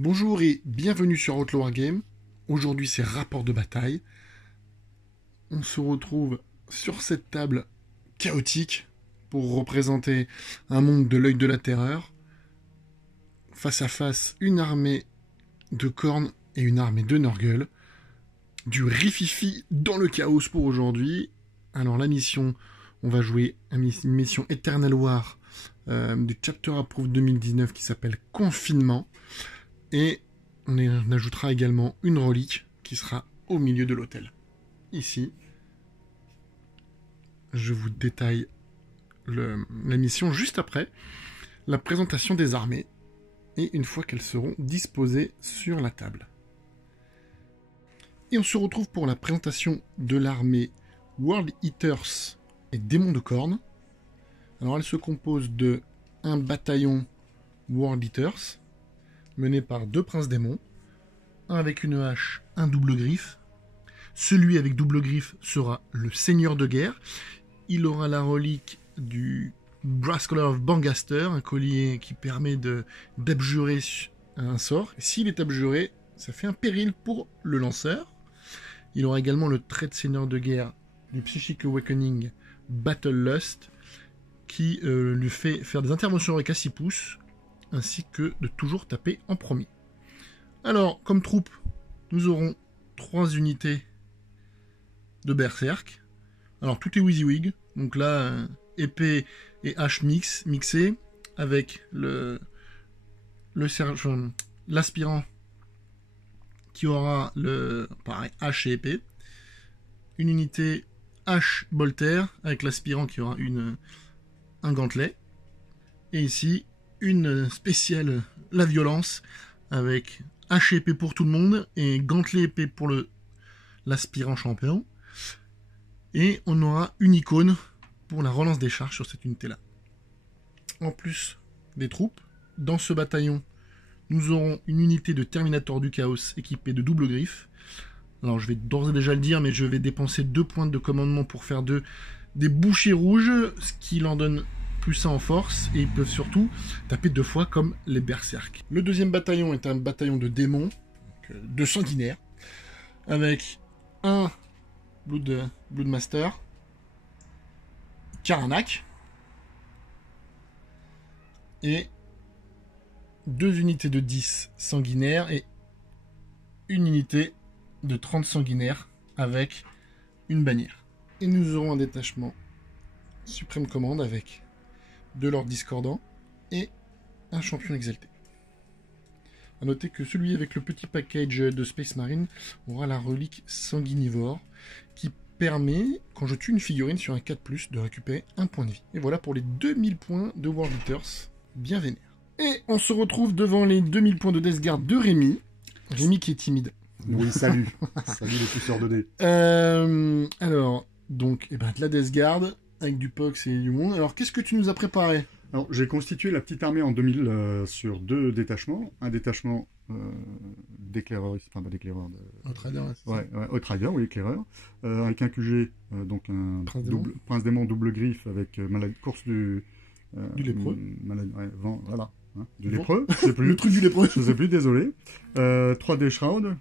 Bonjour et bienvenue sur Outlaw Wargame. Aujourd'hui c'est rapport de bataille. On se retrouve sur cette table chaotique pour représenter un monde de l'œil de la terreur. Face à face, une armée de cornes et une armée de Nurgle. Du rififi dans le chaos pour aujourd'hui. Alors la mission, on va jouer une mission Eternal War du Chapter Approved 2019 qui s'appelle Confinement. Et on ajoutera également une relique qui sera au milieu de l'hôtel. Ici, je vous détaille la mission juste après la présentation des armées et une fois qu'elles seront disposées sur la table. Et on se retrouve pour la présentation de l'armée World Eaters et Démons de Corne. Alors elle se compose de un bataillon World Eaters mené par 2 princes démons, un avec une hache, un double griffe. Celui avec double griffe sera le seigneur de guerre. Il aura la relique du Brass Collar of Bangaster, un collier qui permet d'abjurer un sort. S'il est abjuré, ça fait un péril pour le lanceur. Il aura également le trait de seigneur de guerre du Psychic Awakening Battle Lust, qui lui fait faire des interventions avec à 6 pouces, ainsi que de toujours taper en premier. Alors, comme troupe, nous aurons 3 unités de berserk. Alors, tout est WYSIWYG, donc là, épée et hache mixées, avec l'aspirant qui aura pareil, hache et épée. Une unité hache bolter, avec l'aspirant qui aura un gantelet. Et ici, une spéciale la violence avec hache et épée pour tout le monde et gantelet épée pour l'aspirant champion. Et on aura une icône pour la relance des charges sur cette unité là. En plus des troupes, dans ce bataillon nous aurons une unité de Terminator du Chaos équipée de double griffe. Alors je vais d'ores et déjà le dire, mais je vais dépenser 2 points de commandement pour faire des bouchées rouges, ce qui leur donne plus 1 en force, et ils peuvent surtout taper 2 fois comme les berserk. Le deuxième bataillon est un bataillon de démons, de sanguinaires, avec un Bloodmaster, Karanak, et 2 unités de 10 sanguinaires, et une unité de 30 sanguinaires, avec une bannière. Et nous aurons un détachement Suprême Commande avec 2 lords discordants et un champion exalté. A noter que celui avec le petit package de Space Marine aura la relique sanguinivore qui permet, quand je tue une figurine sur un 4+, de récupérer 1 point de vie. Et voilà pour les 2000 points de World Eaters, bien vénère. Et on se retrouve devant les 2000 points de Death Guard de Rémi. Rémi qui est timide. Oui, salut. Salut les pousseurs de dés. Alors, donc, de la Death Guard avec du Pox et du monde. Alors, qu'est-ce que tu nous as préparé? Alors, j'ai constitué la petite armée en 2000 sur 2 détachements. Un détachement d'éclaireurs, enfin pas d'éclaireurs, Outrider, ouais, Outrider, oui, éclaireur, avec un QG, donc un Prince Démon double griffe avec course du lépreux. Voilà. Hein, du lépreux, je sais plus. Le truc du lépreux. Je sais plus, désolé. 3D Shroud,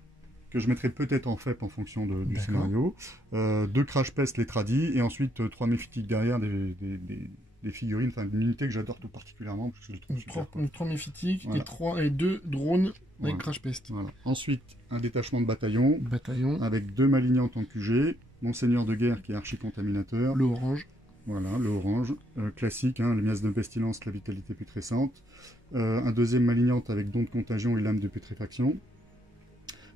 que je mettrai peut-être en FEP en fonction du scénario. 2 Crash Pest, les tradis, et ensuite 3 Méphitiques derrière, des figurines, enfin une unité que j'adore tout particulièrement, parce que je trouve super cool. 3 Méphitiques, voilà. et 2 drones avec voilà. Crash Pest. Voilà. Ensuite, un détachement de bataillon, avec 2 Malignantes en QG, mon seigneur de guerre qui est archi-contaminateur. Le orange. Voilà, le orange, classique, hein, le miasme de pestilence, la vitalité putrescente. Un deuxième Malignante avec don de contagion et lame de putréfaction.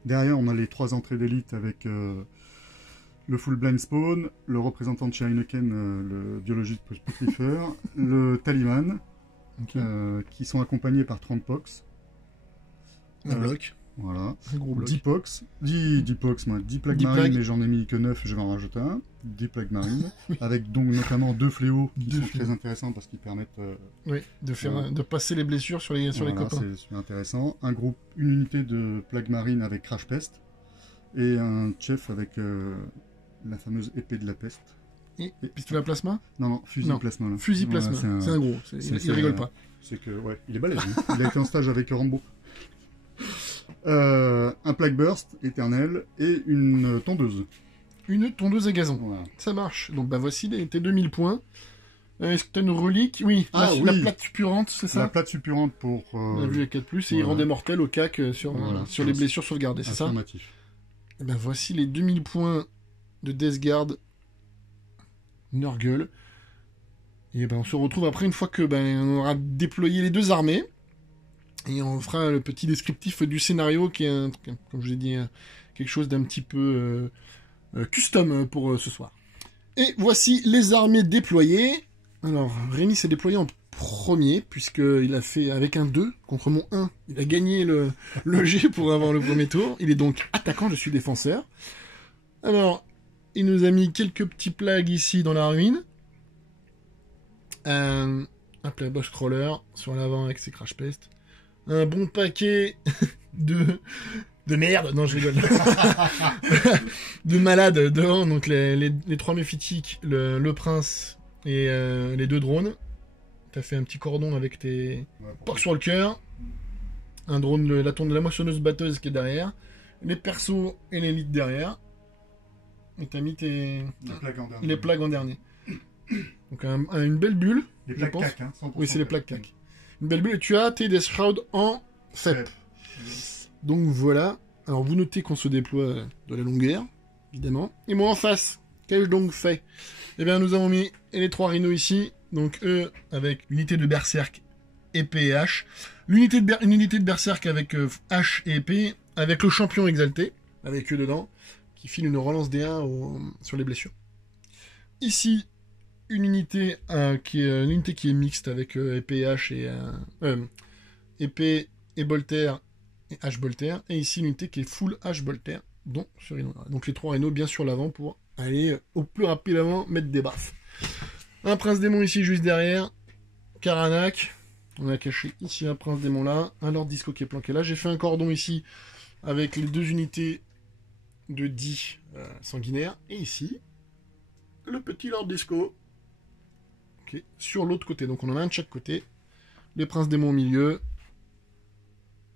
Derrière, on a les 3 entrées d'élite avec le Full Blind Spawn, le représentant de chez Heineken, le biologiste Putrifer, le Taliman, qui sont accompagnés par 30 Pox. Un bloc. Voilà. Un gros bloc. 10 Pox. 10 plagues marines, mais j'en ai mis que 9, je vais en rajouter un. 10 plagues marines, avec donc notamment 2 fléaux qui sont très intéressants parce qu'ils permettent de passer les blessures sur les copains. C'est super intéressant. Une unité de plagues marines avec Crash Pest et un chef avec la fameuse épée de la peste. Et pistolet à plasma? Non, fusil plasma. Là. Fusil plasma, c'est un gros, il rigole pas. C'est que, ouais, il est balèze. Il a été en stage avec Rambo. Un plaque burst éternel et une tondeuse. Une tondeuse à gazon. Voilà. Ça marche. Donc bah voici tes 2000 points. Est-ce que tu as une relique? Oui, Ah, la oui. plate suppurante, c'est ça? La plate suppurante pour... On a vu les 4+, et il voilà. rendait mortel au cac sur Voilà, les blessures sauvegardées, c'est ça? affirmatif. Et ben voici les 2000 points de Death Guard Nurgle. Et ben on se retrouve après une fois que on aura déployé les deux armées. Et on fera le petit descriptif du scénario qui est, comme je l'ai dit, quelque chose d'un petit peu custom pour ce soir. Et voici les armées déployées. Alors, Rémi s'est déployé en premier, puisqu'il a fait avec un 2 contre mon 1. Il a gagné le jet pour avoir le premier tour. Il est donc attaquant, je suis défenseur. Alors, il nous a mis quelques petits plagues ici dans la ruine. Un playbox crawler sur l'avant avec ses crash pest. Un bon paquet de merde, non je rigole. De malades devant, donc les 3 méphitiques, le prince et les 2 drones. T'as fait un petit cordon avec tes porcs sur le cœur. Un drone, la tourne de la moissonneuse batteuse qui est derrière. Les persos et l'élite derrière. Et t'as mis les plagues en dernier. Donc une belle bulle. Les plaques cac, hein, 100% oui, c'est les plaques cac. Une belle bulle, et tu as tes Death Shroud en FEP. Donc voilà. Alors vous notez qu'on se déploie de la longueur, évidemment. Et moi en face, qu'ai-je donc fait? Eh bien nous avons mis les 3 rhinos ici. Donc eux, avec l'unité de berserk, épée et hache. Une unité de berserk avec hache et épée, avec le champion exalté, avec eux dedans, qui file une relance D1 sur les blessures. Ici, une unité qui est mixte avec épée et hache et épée et bolter et H bolter, et ici une unité qui est full H bolter, dont ce rhino. Donc les 3 rhinos bien sur l'avant pour aller au plus rapidement mettre des baffes. Un prince démon ici juste derrière, Karanak, on a caché ici un prince démon là, un lord disco qui est planqué là. J'ai fait un cordon ici avec les 2 unités de 10 sanguinaires, et ici le petit lord disco. Okay. Sur l'autre côté, donc on en a un de chaque côté. Les princes démons au milieu.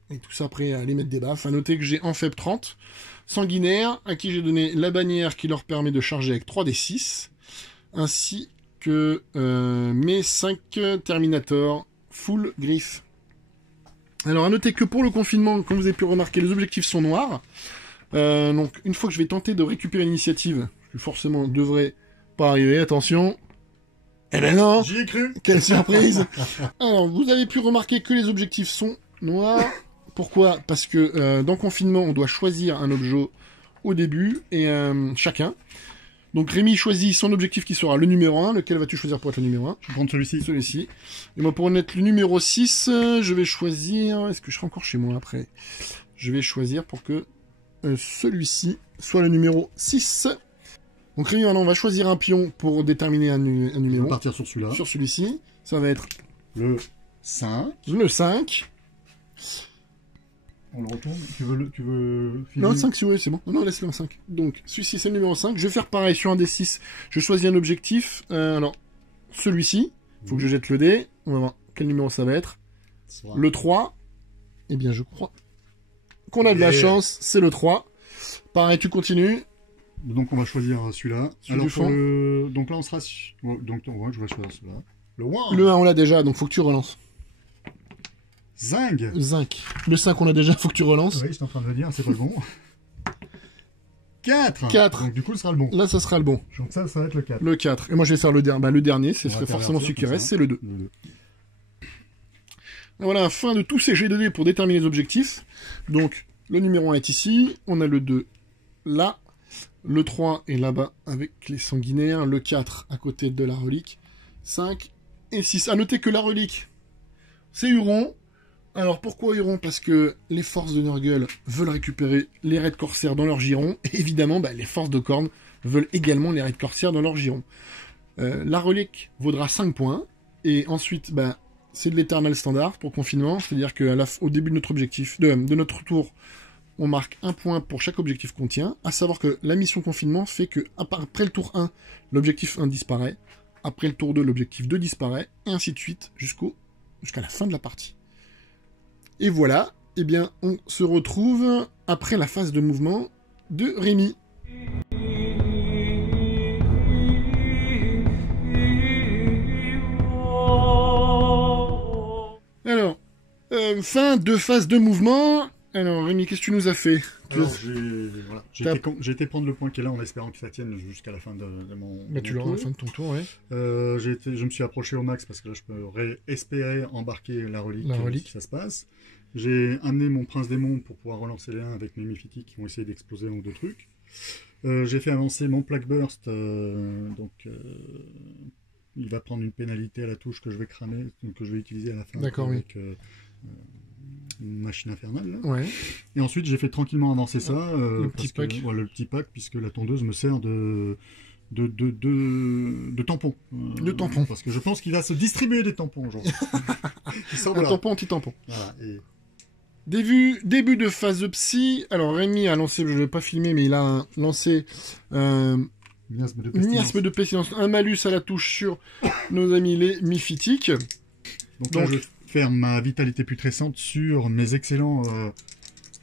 Et tout ça prêt à aller mettre des baffes. À noter que j'ai en faible 30 sanguinaires, à qui j'ai donné la bannière qui leur permet de charger avec 3d6, ainsi que mes 5 Terminator full griffe. Alors à noter que pour le confinement, comme vous avez pu remarquer, les objectifs sont noirs. Donc une fois que je vais tenter de récupérer l'initiative, je forcément devrais pas arriver, attention. Eh ben non! J'y ai cru! Quelle surprise! Alors, vous avez pu remarquer que les objectifs sont noirs. Pourquoi? Parce que dans confinement, on doit choisir un objet au début, et chacun. Donc Rémi choisit son objectif qui sera le numéro 1. Lequel vas-tu choisir pour être le numéro 1? Je vais prendre celui-ci. Celui-ci. Et moi, pour être le numéro 6, je vais choisir... Est-ce que je serai encore chez moi après? Je vais choisir pour que celui-ci soit le numéro 6. Donc Rémi, maintenant, on va choisir un pion pour déterminer un numéro. On va partir sur celui-là. Sur celui-ci. Ça va être... Le 5. Le 5. On le retourne. Tu veux Non, le 5, si oui, c'est bon. Non, laisse-le en 5. Donc, celui-ci, c'est le numéro 5. Je vais faire pareil sur un des 6. Je choisis un objectif. Alors, celui-ci. Il faut que je jette le dé. On va voir quel numéro ça va être. Le 3. Eh bien, je crois qu'on a de la chance. C'est le 3. Pareil, tu continues. Donc, on va choisir celui-là. Celui du fond. Donc là, on sera... Donc, je vais choisir celui-là. Le 1. Le 1, on l'a déjà, donc faut que tu relances. Zing. Le 5, on l'a déjà, faut que tu relances. Oui, j'étais en train de le dire, c'est pas le bon. 4. 4. Donc du coup, ce sera le bon. Là, ça sera le bon. Donc ça va être le 4. Le 4. Et moi, je vais faire le dernier. Le dernier, ce serait forcément celui qui reste, c'est le 2. Voilà, fin de tous ces jets de dés pour déterminer les objectifs. Donc, le numéro 1 est ici. On a le 2 là. Le 3 est là-bas avec les sanguinaires. Le 4 à côté de la relique. 5 et 6. À noter que la relique, c'est Huron. Alors pourquoi Huron? Parce que les forces de Nurgle veulent récupérer les raids corsaires dans leur giron. Et évidemment, les forces de Khorne veulent également les raids corsaires dans leur giron. La relique vaudra 5 points. Et ensuite, c'est de l'éternel standard pour confinement. C'est-à-dire qu'au début de notre objectif, de notre tour, on marque 1 point pour chaque objectif qu'on tient. À savoir que la mission confinement fait que après le tour 1, l'objectif 1 disparaît. Après le tour 2, l'objectif 2 disparaît. Et ainsi de suite jusqu'à la fin de la partie. Et voilà, eh bien, on se retrouve après la phase de mouvement de Rémi. Alors, fin de phase de mouvement. Alors, Rémi, qu'est-ce que tu nous as fait? Alors, j'ai été prendre le point qui est là en espérant que ça tienne jusqu'à la fin de mon Bah, tu l'auras à la fin de ton tour, ouais. Je me suis approché au max parce que là, je peux espérer embarquer la relique, si ça se passe. J'ai amené mon prince démon pour pouvoir relancer les 1 avec mes Méphitis qui vont essayer d'exploser un ou deux trucs. J'ai fait avancer mon plaque burst, il va prendre une pénalité à la touche que je vais cramer, que je vais utiliser à la fin. D'accord, avec, une machine infernale. Là. Ouais. Et ensuite, j'ai fait tranquillement avancer ça. Le petit pack. Le petit pack, puisque la tondeuse me sert de tampon. De tampon. Parce que je pense qu'il va se distribuer des tampons aujourd'hui. Un tampon anti-tampon. Voilà, et... Début de phase de psy. Alors Rémi a lancé, je ne vais pas filmer, mais il a lancé miasme de pestilence. Un malus à la touche sur nos amis les Myphitiques. Donc là, je vais faire ma vitalité putrescente sur mes excellents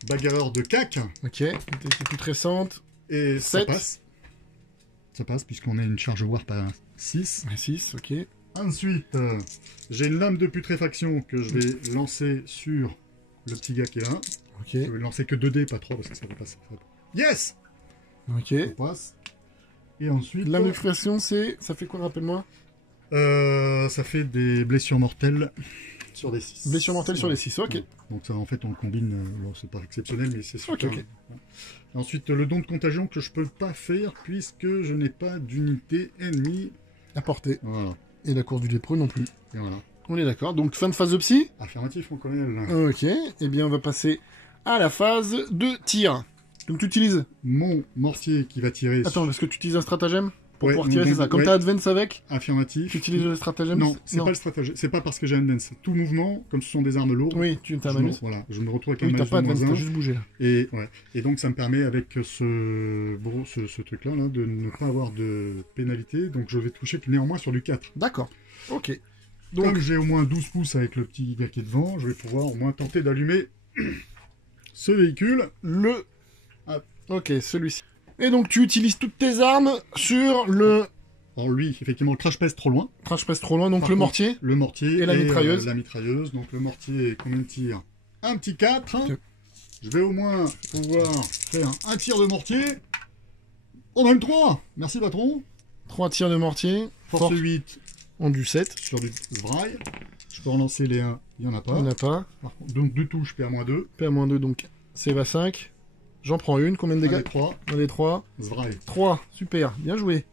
bagarreurs de cac. Ok, vitalité putrescente. Et 7. Ça passe. Ça passe puisqu'on a une charge warp à 6. À 6, ok. Ensuite, j'ai une lame de putréfaction que je vais lancer sur le petit gars qui est là. Ok. Je vais lancer que 2 dés, pas 3 parce que ça va passer. Yes! Ok. Ça passe. Et ensuite... Lame de putréfaction, ça fait quoi, rappelle-moi? Ça fait des blessures mortelles sur des 6. Blessures mortelles sur les 6, ok. Donc ça, en fait, on le combine. Bon, c'est pas exceptionnel, mais c'est sûr. Ok. Ensuite, le don de contagion que je peux pas faire puisque je n'ai pas d'unité ennemie À portée. Voilà. Et la course du lépreux non plus. Et voilà. On est d'accord. Donc fin de phase de psy. Affirmatif, mon colonel. Ok. Eh bien, on va passer à la phase de tir. Donc tu utilises... Mon mortier qui va tirer... Attends, est-ce que tu utilises un stratagème pour pouvoir tirer, donc, c'est ça? Comme t'as Advance avec, affirmatif. tu utilises le stratagème? Non, c'est pas le stratagème. C'est pas parce que j'ai Advance. Tout mouvement, comme ce sont des armes lourdes... Oui, tu as malus. Voilà, je me retrouve avec un Oui, t'as malus pas de Advance, moins t'as 1. juste bougé. Et donc ça me permet avec ce truc-là là, de ne pas avoir de pénalité. Donc je vais toucher néanmoins sur du 4. D'accord. Ok. Donc, Donc comme j'ai au moins 12 pouces avec le petit gars qui est devant, je vais pouvoir au moins tenter d'allumer ce véhicule. Ok, celui-ci. Et donc tu utilises toutes tes armes sur le... Alors lui, effectivement, le crash pèse trop loin. Crash passe trop loin, donc Par le contre, mortier. Le mortier Et la mitrailleuse. la mitrailleuse. Donc le mortier, combien de tirs? Un petit 4. Ok. Je vais au moins pouvoir faire un tir de mortier. Oh, même 3. Merci, patron. 3 tirs de mortier. Force 8 En du 7. sur du vrail. Je peux relancer les 1. Il n'y en a pas. On n'a pas. Par contre, donc 2 touches, PA-2. PA-2, donc save à 5. J'en prends une. Combien de dégâts? 3. Un des 3. Zvrail. 3. Super. Bien joué.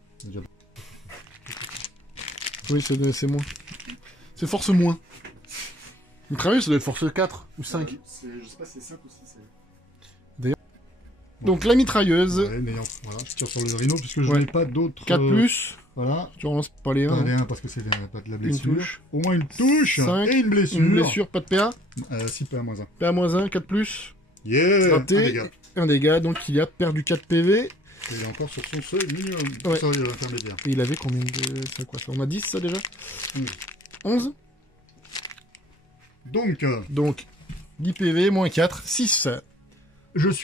Oui, c'est moins. C'est force moins. Mitrailleuse, ça doit être force 4 ou 5. Je sais pas si c'est 5 ou 6. Donc la mitrailleuse. Ouais, mais voilà, je tire sur le rhino puisque je Ouais. n'ai pas d'autres. 4 plus. Voilà. Tu relances pas les 1. Pas les 1 parce que c'est pas de la blessure. touche. Au moins une touche 5. et une blessure. Une blessure, pas de PA. 6 PA-1. PA-1, 4 plus. Yeah! Raté. Un dégât. Un dégât, donc il a perdu 4 PV. Et il est encore sur son seuil minimum. Ouais. Seuil intermédiaire. Et il avait combien de... C'est quoi ça? On a 10 ça déjà? 11. 11. Donc, 10 PV, moins 4, 6.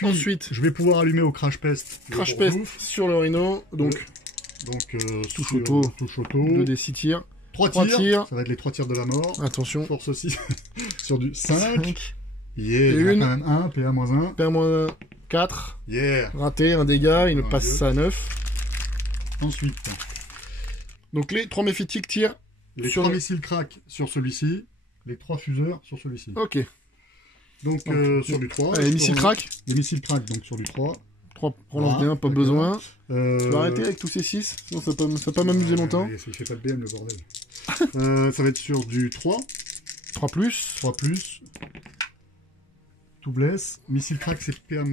Ensuite, je vais pouvoir allumer au Crash Pest. Crash Pest sur le Rhino. Donc, touche sur auto. Touche auto. 2d6 tirs. 3 3 tirs. tirs. Ça va être les 3 tirs de la mort. Attention. Force 6 sur du 5. 5. Yeah, Et il y en a une. quand même 1, PA-1. PA-1, 4. Yeah. Raté, un dégât, il Ouais, passe Dieu. ça à 9. Ensuite, Donc les 3 méphitiques tirent les sur 3 le... missiles crack sur celui-ci. Les 3 fuseurs sur celui-ci. Ok. Donc, sur du 3. Allez, missile crack. Les missiles crack, donc sur du 3. 3 relance Voilà, D1, pas d'accord. besoin. Tu Euh... vas arrêter avec tous ces 6, sinon ça va pas m'amuser longtemps. Il fait pas de BM, le bordel. Ça va être sur du 3. 3 plus. 3 plus. Tout blesse. Missile crack, c'est PA-.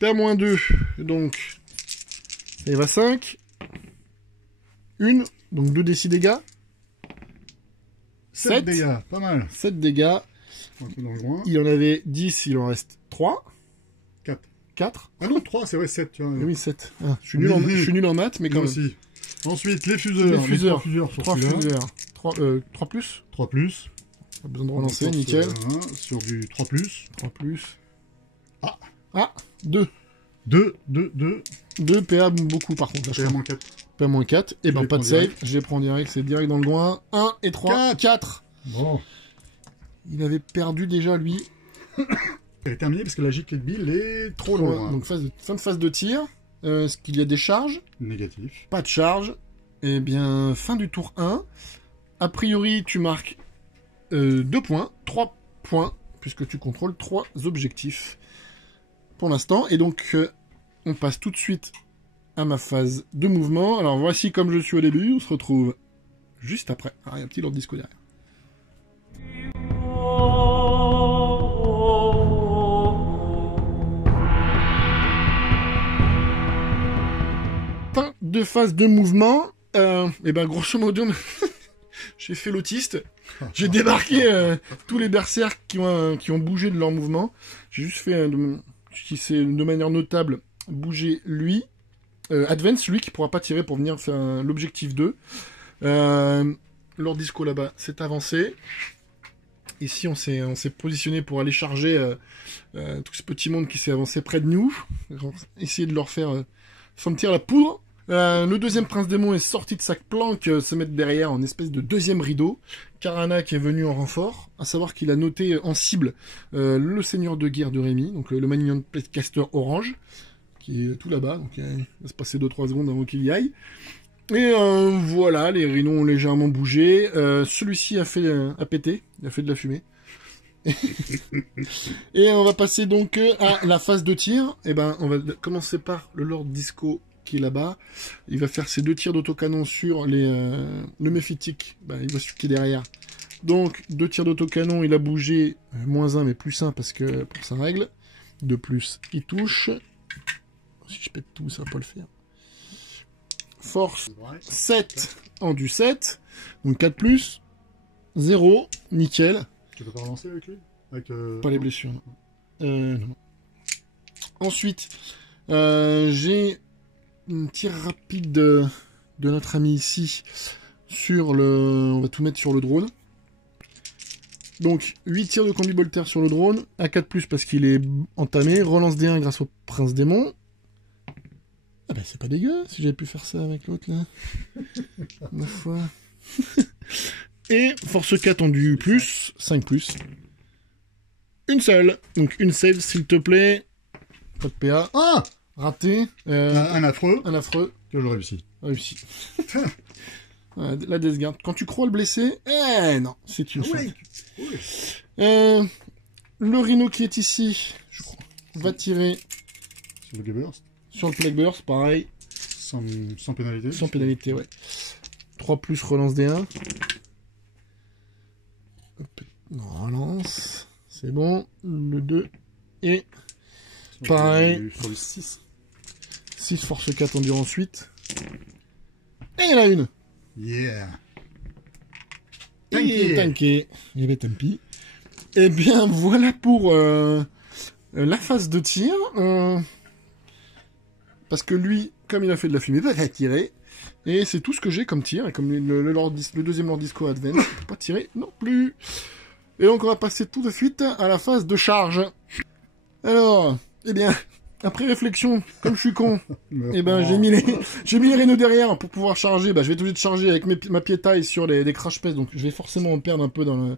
PA-2, donc ça y va 5. 1, donc 2d6 dégâts. 7 7. dégâts, pas mal. 7 dégâts. Un peu dans le loin. Il en avait 10, il en reste 3. 4. 4. Ah non, 3, c'est vrai, 7, tu vois. Oui, 7. Ah, je suis nul en maths, mais quand Moi même. aussi. Ensuite, les fuseurs. Les fuseurs. 3 fuseurs sur 3 celui-là. fuseurs. 3 plus. 3 plus. Pas besoin de relancer, nickel. Sur du 3+. 3+. Ah. Ah, 2. 2. 2 PA beaucoup par contre. PA-4. PA-4. Et ben pas de save. Je les prends direct, c'est direct dans le coin. 1 et 3. 4. Bon. Il avait perdu déjà lui. Elle est terminée parce que la giclée de Bill est trop loin. Donc fin de phase de tir. Est-ce qu'il y a des charges? Négatif. Pas de charge. Eh bien, fin du tour 1. A priori, tu marques 2 points, 3 points, puisque tu contrôles 3 objectifs pour l'instant. Et donc, on passe tout de suite à ma phase de mouvement. Alors, voici comme je suis au début. On se retrouve juste après. Ah, il y a un petit Lord Disco derrière. Fin de phase de mouvement. Et ben, grosso modo, j'ai fait l'autiste. J'ai débarqué tous les berserks qui ont bougé de leur mouvement. J'ai juste fait, de manière notable, bouger lui. Advance, lui qui pourra pas tirer pour venir faire l'objectif 2. Lord Disco là-bas s'est avancé. Ici, on s'est positionné pour aller charger tout ce petit monde qui s'est avancé près de nous. Essayer de leur faire sentir la poudre. Le deuxième prince démon est sorti de sa planque, se mettre derrière en espèce de deuxième rideau. Karana qui est venu en renfort, à savoir qu'il a noté en cible le seigneur de guerre de Rémi, donc le Magnion Caster orange, qui est tout là-bas, donc il va se passer 2-3 secondes avant qu'il y aille. Et voilà, les rhinos ont légèrement bougé. Celui-ci a pété, il a fait de la fumée. Et on va passer donc à la phase de tir. Et ben, on va commencer par le Lord Disco qui est là-bas. Il va faire ses 2 tirs d'autocanon sur le méphitique. Ben, il va se qui derrière. Donc, 2 tirs d'autocanon, il a bougé. -1, mais +1 parce que pour sa règle. De plus, il touche. Si je pète tout, ça va pas le faire. Force 7 en du 7. Donc 4+. 0. Nickel. Tu peux pas relancer avec lui Pas les blessures, non. Non. Ensuite, j'ai un tir rapide de notre ami ici sur le... On va tout mettre sur le drone. Donc, 8 tirs de combi bolter sur le drone. À 4+, parce qu'il est entamé. Relance D1 grâce au prince démon. Ah ben, c'est pas dégueu, si j'avais pu faire ça avec l'autre, là. Ma foi. Et force 4 en du plus, 5+. Une seule. Donc, une save, s'il te plaît. Pas de PA. Ah! Raté. Un affreux. Un affreux. Que je réussis. Réussi. La Death Guard. Quand tu crois le blesser, non, c'est une chose. Le rhino qui est ici, je crois, va tirer sur le Gaburst. Sur le Plague Burst, pareil. Sans pénalité. Sans pénalité, ouais. 3+, relance D1. Non, relance. C'est bon. Le 2. Et pareil. Sur le 6. 6, force 4, endurance 8. Et il y en a une. Yeah. Tanké. Il y avait Tampi. Et bien, voilà pour la phase de tir. Parce que lui, comme il a fait de la fumée, il va tirer. Et c'est tout ce que j'ai comme tir. Et comme le deuxième Lord Disco Advance, il ne peut pas tirer non plus. Et donc, on va passer tout de suite à la phase de charge. Alors, eh bien, après réflexion, comme je suis con, eh ben, j'ai mis les rhinos derrière pour pouvoir charger. Bah, je vais être obligé de charger avec ma pied-taille sur des crash pest. Donc, je vais forcément en perdre un peu dans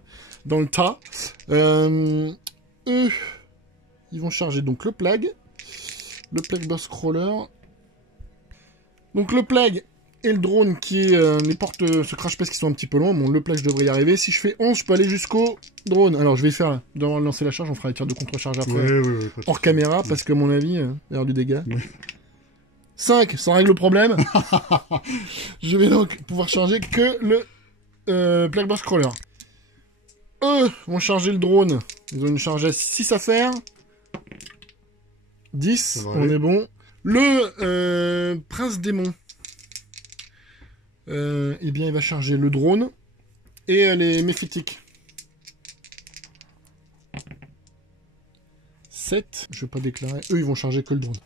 le tas. Eux, ils vont charger donc le Plague. Le Plague Burst Crawler. Donc le Plague et le drone qui est les portes ce crash pest qui sont un petit peu loin. Bon, le Plague je devrais y arriver. Si je fais 11, je peux aller jusqu'au drone. Alors je vais faire là. Devoir lancer la charge, on fera les tirs de contre-charge après. Oui, hors caméra, parce que à mon avis, il va y avoir du dégât. Oui. 5, ça règle le problème. Je vais donc pouvoir charger que le Plague Burst Crawler. Eux vont charger le drone. Ils ont une charge à 6 à faire. 10, on est bon. Le prince démon, eh bien, il va charger le drone et les méphitiques. 7, je vais pas déclarer. Eux, ils vont charger que le drone.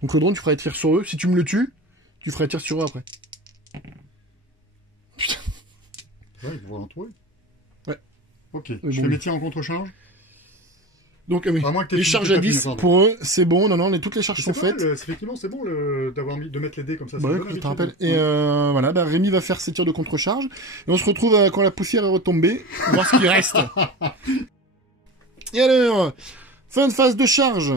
Donc le drone, tu feras tir sur eux. Si tu me le tues, tu feras tir sur eux après. Putain. Ouais, ils vont l'entourer. Ouais. Ok, je fais mes tirs en contre-charge. Donc, oui, À moins que les t'aies charges fini à tes 10, tapis, pardon. pour eux, c'est bon. Non, non, toutes les charges sont faites. Effectivement, c'est bon de mettre les dés comme ça. Bah, je te rappelle. Et voilà, bah, Rémi va faire ses tirs de contre-charge. Et on se retrouve quand la poussière est retombée, voir ce qui reste. Et alors, fin de phase de charge.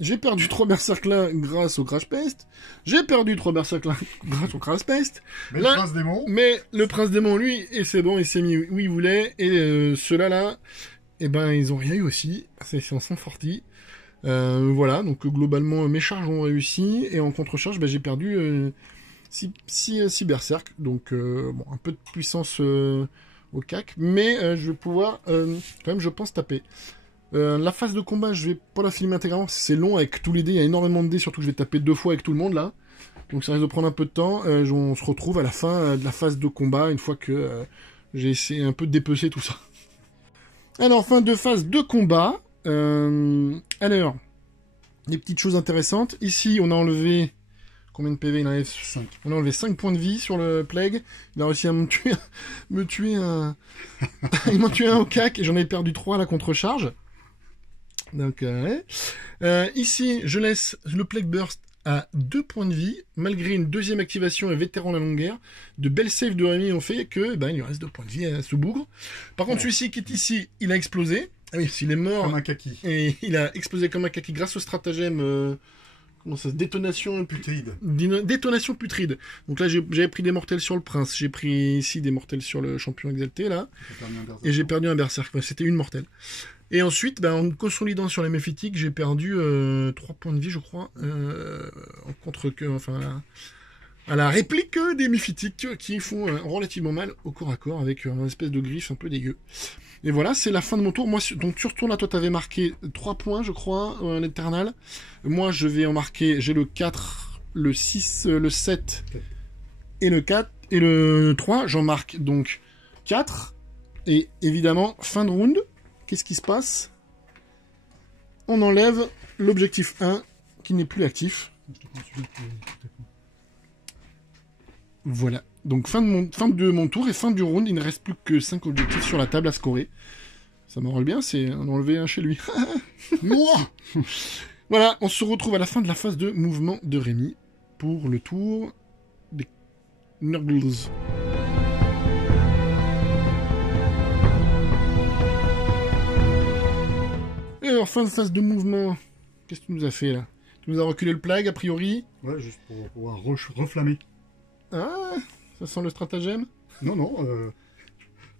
J'ai perdu 3 berserkers grâce au Crash Pest. J'ai perdu 3 berserkers grâce au Crash Pest. Mais là, le prince démon. Mais le prince démon, lui, et c'est bon, il s'est mis où il voulait. Et ceux-là, là, eh ben, ils ont rien eu aussi. Ils s'en sont sortis. Voilà, donc globalement, mes charges ont réussi. Et en contre-charge, ben, j'ai perdu 6 berserk. Donc, bon, un peu de puissance au cac. Mais je vais pouvoir, quand même, je pense, taper. La phase de combat, je vais pas la filmer intégralement, c'est long avec tous les dés, il y a énormément de dés, surtout que je vais taper 2 fois avec tout le monde là. Donc ça risque de prendre un peu de temps. On se retrouve à la fin de la phase de combat, une fois que j'ai essayé un peu de dépecer tout ça. Alors, fin de phase de combat. Alors, des petites choses intéressantes. Ici, on a enlevé... Combien de PV il en avait 5. On a enlevé 5 points de vie sur le plague. Il a réussi à me tuer un... Il m'a tué un au cac et j'en ai perdu 3 à la contre-charge. Donc, ici, je laisse le Plague Burst à 2 points de vie, malgré une deuxième activation et vétéran la longueur. De belles saves de Rémi ont fait que, il lui reste 2 points de vie à ce bougre. Par contre, celui-ci qui est ici, il a explosé. Ah oui, s'il est mort. Comme un kaki. Et il a explosé comme un kaki grâce au stratagème, comment ça, détonation putride. Détonation putride. Donc là, j'avais pris des mortels sur le prince. J'ai pris ici des mortels sur le champion exalté, là. Et j'ai perdu un berserk. C'était une mortelle. Et ensuite, en consolidant sur les méphitiques, j'ai perdu 3 points de vie, je crois, à la réplique des méphitiques qui font relativement mal au corps à corps avec une espèce de griffe un peu dégueu. Et voilà, c'est la fin de mon tour. Moi, donc tu retournes là, toi, t'avais marqué 3 points, je crois, l'éternal. Moi, je vais en marquer, j'ai le 4, le 6, le 7 et le 4, et le 3, j'en marque donc 4. Et évidemment, fin de round. Qu'est-ce qui se passe? On enlève l'objectif 1 qui n'est plus actif. Voilà. Donc fin de mon tour et fin du round. Il ne reste plus que 5 objectifs sur la table à scorer. Ça m'enrôle bien, c'est en enlever un chez lui. Moi. Voilà, on se retrouve à la fin de la phase de mouvement de Rémi pour le tour des Nurgles. Alors, fin de phase de mouvement. Qu'est-ce que tu nous as fait là? Tu nous as reculé le plague a priori? Ouais, juste pour pouvoir reflammer. Ah, ça sent le stratagème? Non, non,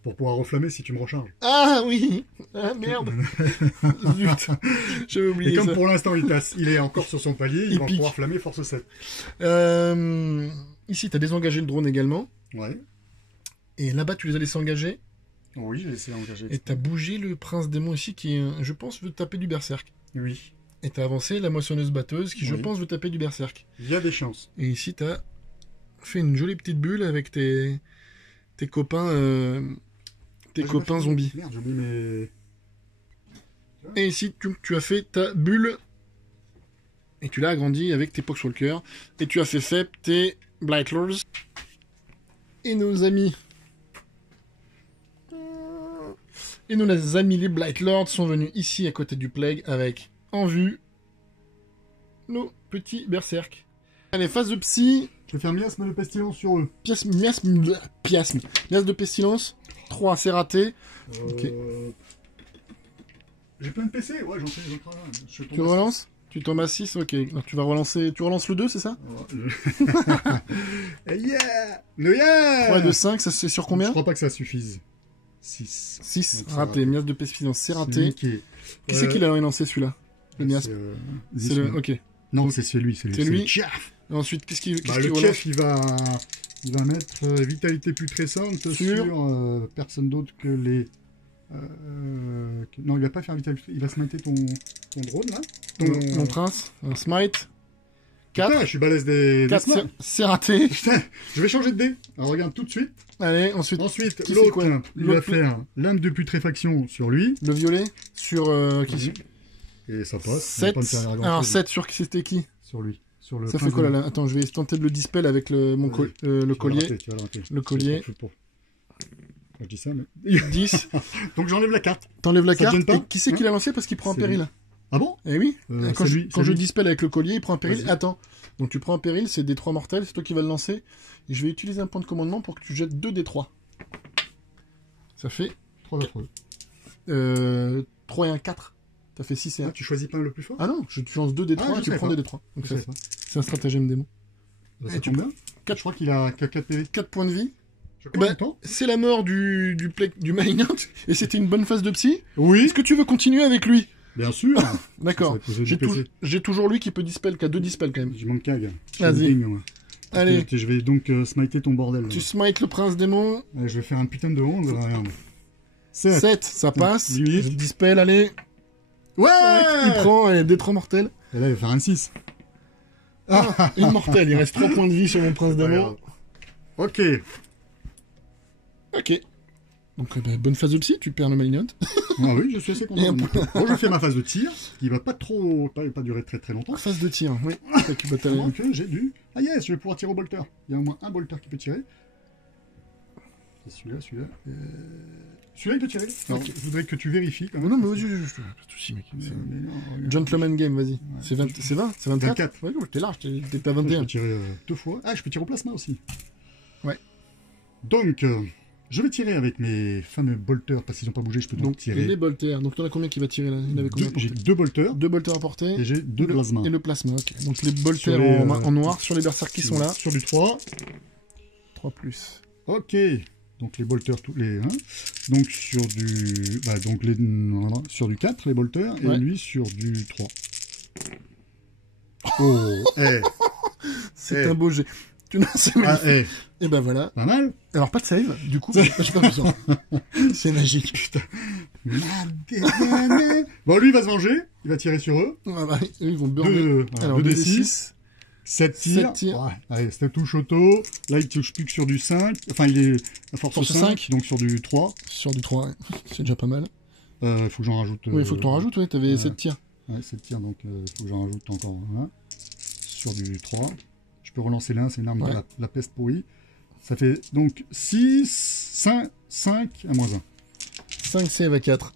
pour pouvoir reflammer si tu me recharges. Ah oui! Ah merde! Zut! J'avais oublié. Et comme ça. pour l'instant il est encore sur son palier, il va pouvoir flammer force 7. Ici, tu as désengagé le drone également. Ouais. Et là-bas, tu les as laissés engager? Oui, j'ai laissé engager. Et t'as bougé le prince démon ici qui, je pense, veut taper du berserk. Oui. Et t'as avancé la moissonneuse batteuse qui, je pense, veut taper du berserk. Il y a des chances. Et ici, t'as fait une jolie petite bulle avec tes copains, copains zombies. Merde, j'ai oublié mes... Et ici, tu as fait ta bulle. Et tu l'as agrandi avec tes Poxwalkers. Et tu as fait tes Blightlords. Et nos amis... Et nos amis les Blightlords sont venus ici à côté du Plague avec en vue nos petits berserk. Allez, phase de psy. Je vais faire miasme de pestilence sur eux. Miasme de pestilence. 3, c'est raté. Ok. J'ai plein de PC, ouais, j'en fais un. Tu relances? Tu tombes à 6, ok. Donc tu vas relancer. Tu relances le 2, c'est ça? Yeah! Le yeah! 3 de 5, ça c'est sur combien? Je crois pas que ça suffise. 6. 6, raté. Miasme de pestilence, c'est raté. Qui c'est c'est qui l'a relancé celui-là? Le miasme. C'est le. Ok. Non, c'est celui. C'est lui. Et ensuite, qu'est-ce qu'il le chef, il va mettre vitalité putrescente sur personne d'autre que les. Non, il va pas faire vitalité. Il va smiter ton drone là. Mon prince. Un smite. 4. Putain, je suis balèze des 4, c'est raté. Putain, je vais changer de dé. Alors regarde tout de suite. Allez, ensuite l'autre, il va faire lame de putréfaction sur lui. Le violet sur qui? Et ça passe. 7. Alors 7 sur qui c'était qui? Sur lui. Sur le ça fait quoi là? Attends, je vais tenter de le dispel avec le collier. Tu vas le rater. Le collier. Je dis ça, mais... 10. Donc j'enlève la carte. T'enlèves la Ça te carte. gêne pas Et qui c'est qui l'a lancé parce qu'il prend un C'est péril? lui. Ah bon? Eh oui. Quand c'est je, lui, quand c'est je lui. dispelle avec le collier, il prend un péril. Vas-y. Attends. Donc tu prends un péril, c'est des 3 mortels, c'est toi qui vas le lancer. Et je vais utiliser un point de commandement pour que tu jettes 2 des 3. Ça fait 3 à 3. 3 et 1, 4. Ça fait 6 et 1. Ah, tu choisis pas le plus fort? Ah non, tu lances 2 des 3 je et tu savais prends pas. 2 des 3. Donc Je savais pas. c'est un stratagème démon. Bah, Et ça tu tombe bien. 4. Je crois qu'il a 4 PV. 4 points de vie. Je Eh crois ben, longtemps. c'est la mort du Malignant. Et c'était une bonne phase de psy. Oui, Est-ce que tu veux continuer avec lui? bien sûr. D'accord. Ça va poser du J'ai PC. j'ai toujours lui qui peut dispel, qui a 2 dispels quand même. Je manque cag. Vas-y. Allez. Ok, je vais donc smiter ton bordel. Tu smite le prince démon. Allez, je vais faire un putain de 11. Regarde. 7. 7, ça passe. Huit. Je dispel, allez. Ouais, Il prend, allez, des 3 mortels. Et là, il va faire un 6. Ah, une mortelle, il reste 3 points de vie sur mon prince démon. Ok. Ok. Donc, bonne phase de psy, tu perds le Malignant. Ah oui, je suis assez Et content. un Bon, je fais ma phase de tir, qui va pas durer très très longtemps. Phase de tir, oui. Tu bats ta- Donc, j'ai du... Ah yes, je vais pouvoir tirer au bolter. Il y a au moins un bolter qui peut tirer. C'est celui-là. Celui-là, il peut tirer. Alors, je voudrais que tu vérifies quand même. Non, mais vas-y, pas de soucis, mec. Mais non, regarde. Gentleman game, vas-y. C'est 20, c'est 20, c'est 24. 24. Ouais, t'es large, t'es à Je 21. peux tirer 2 fois. Ah, je peux tirer au plasma aussi. Ouais. Donc, je vais tirer avec mes fameux bolters, parce qu'ils n'ont pas bougé, je peux donc Donc, tirer. les bolters. Donc, t'en as combien qui va tirer là? Il avait combien J'ai porté 2 bolters 2 bolters à porter. et j'ai 2 le- plasmas. Et le plasma, ok. Donc, les Sur bolters les, en noir sur les berserkers qui sont là. Sur du 3. 3 plus. Ok. Donc les bolters tous les 1. Donc sur du. Bah, donc les. Voilà, sur du 4, les bolters, Ouais. et lui sur du 3. Oh, eh. C'est Eh. un beau jet. C'est Ah, magnifique. eh. Et ben voilà. Pas mal. Alors, pas de save, du coup. J'ai pas besoin. C'est magique. Putain. Bon, lui il va se venger. Il va tirer sur eux. Ah bah, eux, ils vont burner. 2 Alors, 2d6. 7 tirs. 7 tirs. Ouais. Allez, c'était touche auto. Là, il touche plus que sur du 5. Enfin, il est à force, Force 5, 5. donc sur du 3. Sur du 3, ouais. C'est déjà pas mal. Il faut que j'en rajoute. Oui, il faut que t'en rajoutes, ouais. T'avais 7 tirs. Ouais, 7 tirs, donc il faut que j'en rajoute encore un. Sur du 3. Je peux relancer l'un, c'est une arme Ouais. de la peste pourrie. Ça fait donc 6, 5 à moins 1. 5 save à 4.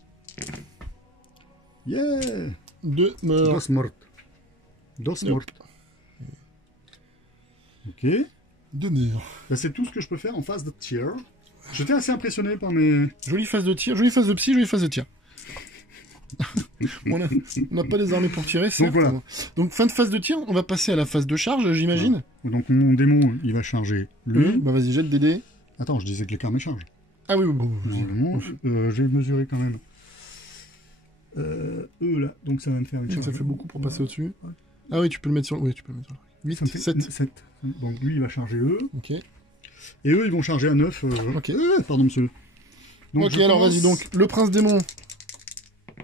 Yeah! 2 morts. Dos mort. Dos mort. Ok. 2 morts. Là, c'est tout ce que je peux faire en phase de tir. J'étais assez impressionné par mes... Jolie phase de tir, jolie phase de psy, jolie phase de tir. on n'a pas les armées pour tirer, certes. voilà. Donc, fin de phase de tir, on va passer à la phase de charge, j'imagine. Donc mon démon, il va charger lui. Bah vas-y, jette des dés. Attends, je disais que les cartes chargent. Ah oui, bon. Normalement, j'ai mesuré quand même. Là, donc ça va me faire une charge. Ça fait beaucoup pour passer au-dessus. Ah oui, tu peux le mettre sur... Oui, tu peux le mettre sur le... 8, Ça me fait 7. 7. Donc lui, il va charger eux. Ok. Et eux, ils vont charger à 9. Ok. Pardon, monsieur. Donc, Ok, je alors commence. vas-y, donc, le prince démon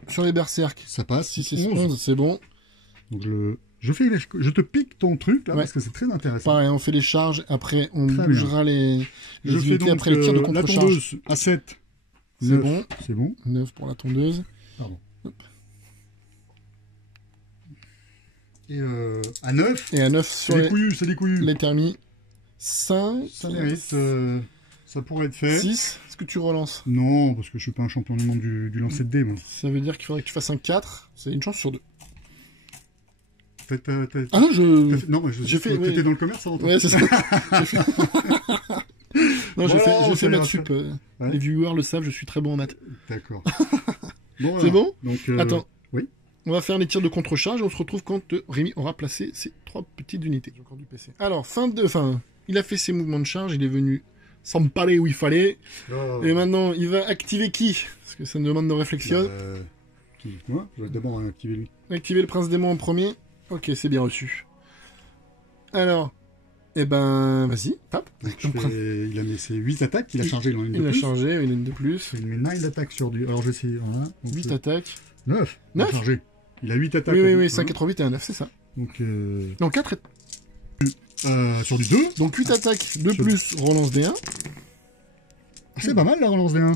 sur les berserks. Ça passe. 6, 6, 11. 11, c'est bon. Donc je te pique ton truc, là, Ouais. parce que c'est très intéressant. Pareil, on fait les charges, après on Très bougera les Je fais unités donc après les tirs de la contre-charge. tondeuse à 7. C'est 9. bon. C'est bon. 9 pour la tondeuse. Pardon. Et à 9, Et à 9 sur c'est des couillus, c'est des couillus. les thermis. 5, Ça mérite, ça pourrait être fait. 6. Est-ce que tu relances? Non, parce que je suis pas un champion du monde du lancer de dés, moi. Ça veut dire qu'il faudrait que tu fasses un 4. C'est une chance sur 2. T'as Ah non, non, mais j'ai fait, t'étais ouais. dans le commerce avant toi. Ouais, c'est ça. J'ai fait... Non, j'ai Voilà, fait on maths ira sup. Ouais. Les viewers le savent, je suis très bon en maths. D'accord. Bon, C'est bon? Donc, Attends. oui. On va faire les tirs de contre-charge et on se retrouve quand Rémi aura placé ses 3 petites unités. J'ai encore du PC. Alors, il a fait ses mouvements de charge, il est venu s'empaler où il fallait. Oh. Et maintenant, il va activer qui? Parce que ça me demande de réflexion. Moi, je vais d'abord activer lui. Activer le prince démon en premier. Ok, c'est bien reçu. Alors, eh ben, vas-y, tape. Donc, Ton prince- il a mis ses 8 attaques, il a chargé, il en a une de Il a plus. chargé, il a une de plus. Il met 9 d'attaques sur du... Alors je vais essayer, voilà. 8 attaques. 9 Il a 9? chargé. Il a 8 attaques. Oui, oui, hein. oui, 5, 4, 8 et un 9, c'est ça. Donc, Non, 4 sur du 2. Donc 8 attaques, 2 Sur- plus, relance D1. C'est pas mal la relance des 1.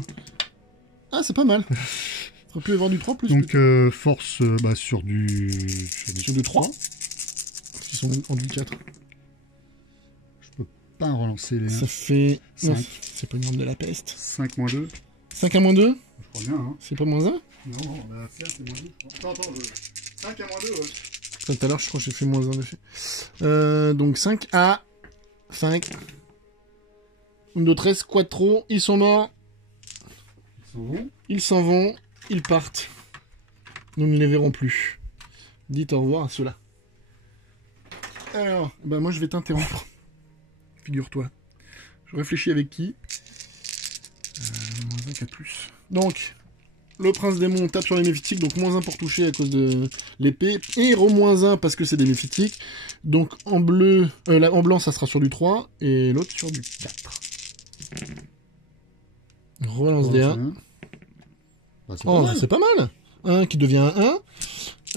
Ah, c'est pas mal. Ça aurait pu y avoir du 3 plus. Donc force sur du... Sur du 3. Parce qu'ils sont en du 4. pas relancer les Ça fait... Non, 5. c'est pas une arme de la peste. 5 moins 2. 5 à moins 2? Je crois bien, hein. C'est pas moins 1? Non, la CA c'est moins 2, je crois. Attends, 5 à moins 2, ouais. Tout à l'heure, je crois que j'ai fait moins 1 dessus. Donc 5 à 5. 1, 2, 13, quattro. Ils sont morts. Ils s'en vont. Ils s'en vont. Ils partent. Nous ne les verrons plus. Dites au revoir à ceux-là. Alors, bah moi je vais t'interrompre. Figure-toi. Je réfléchis avec qui. Moins 1 4 plus. Donc, le prince démon tape sur les méphitiques, donc moins 1 pour toucher à cause de l'épée, et moins 1 parce que c'est des méphitiques. Donc en bleu, en blanc ça sera sur du 3, et l'autre sur du 4. Relance des 1. Bah, Oh, c'est pas mal. 1 qui devient un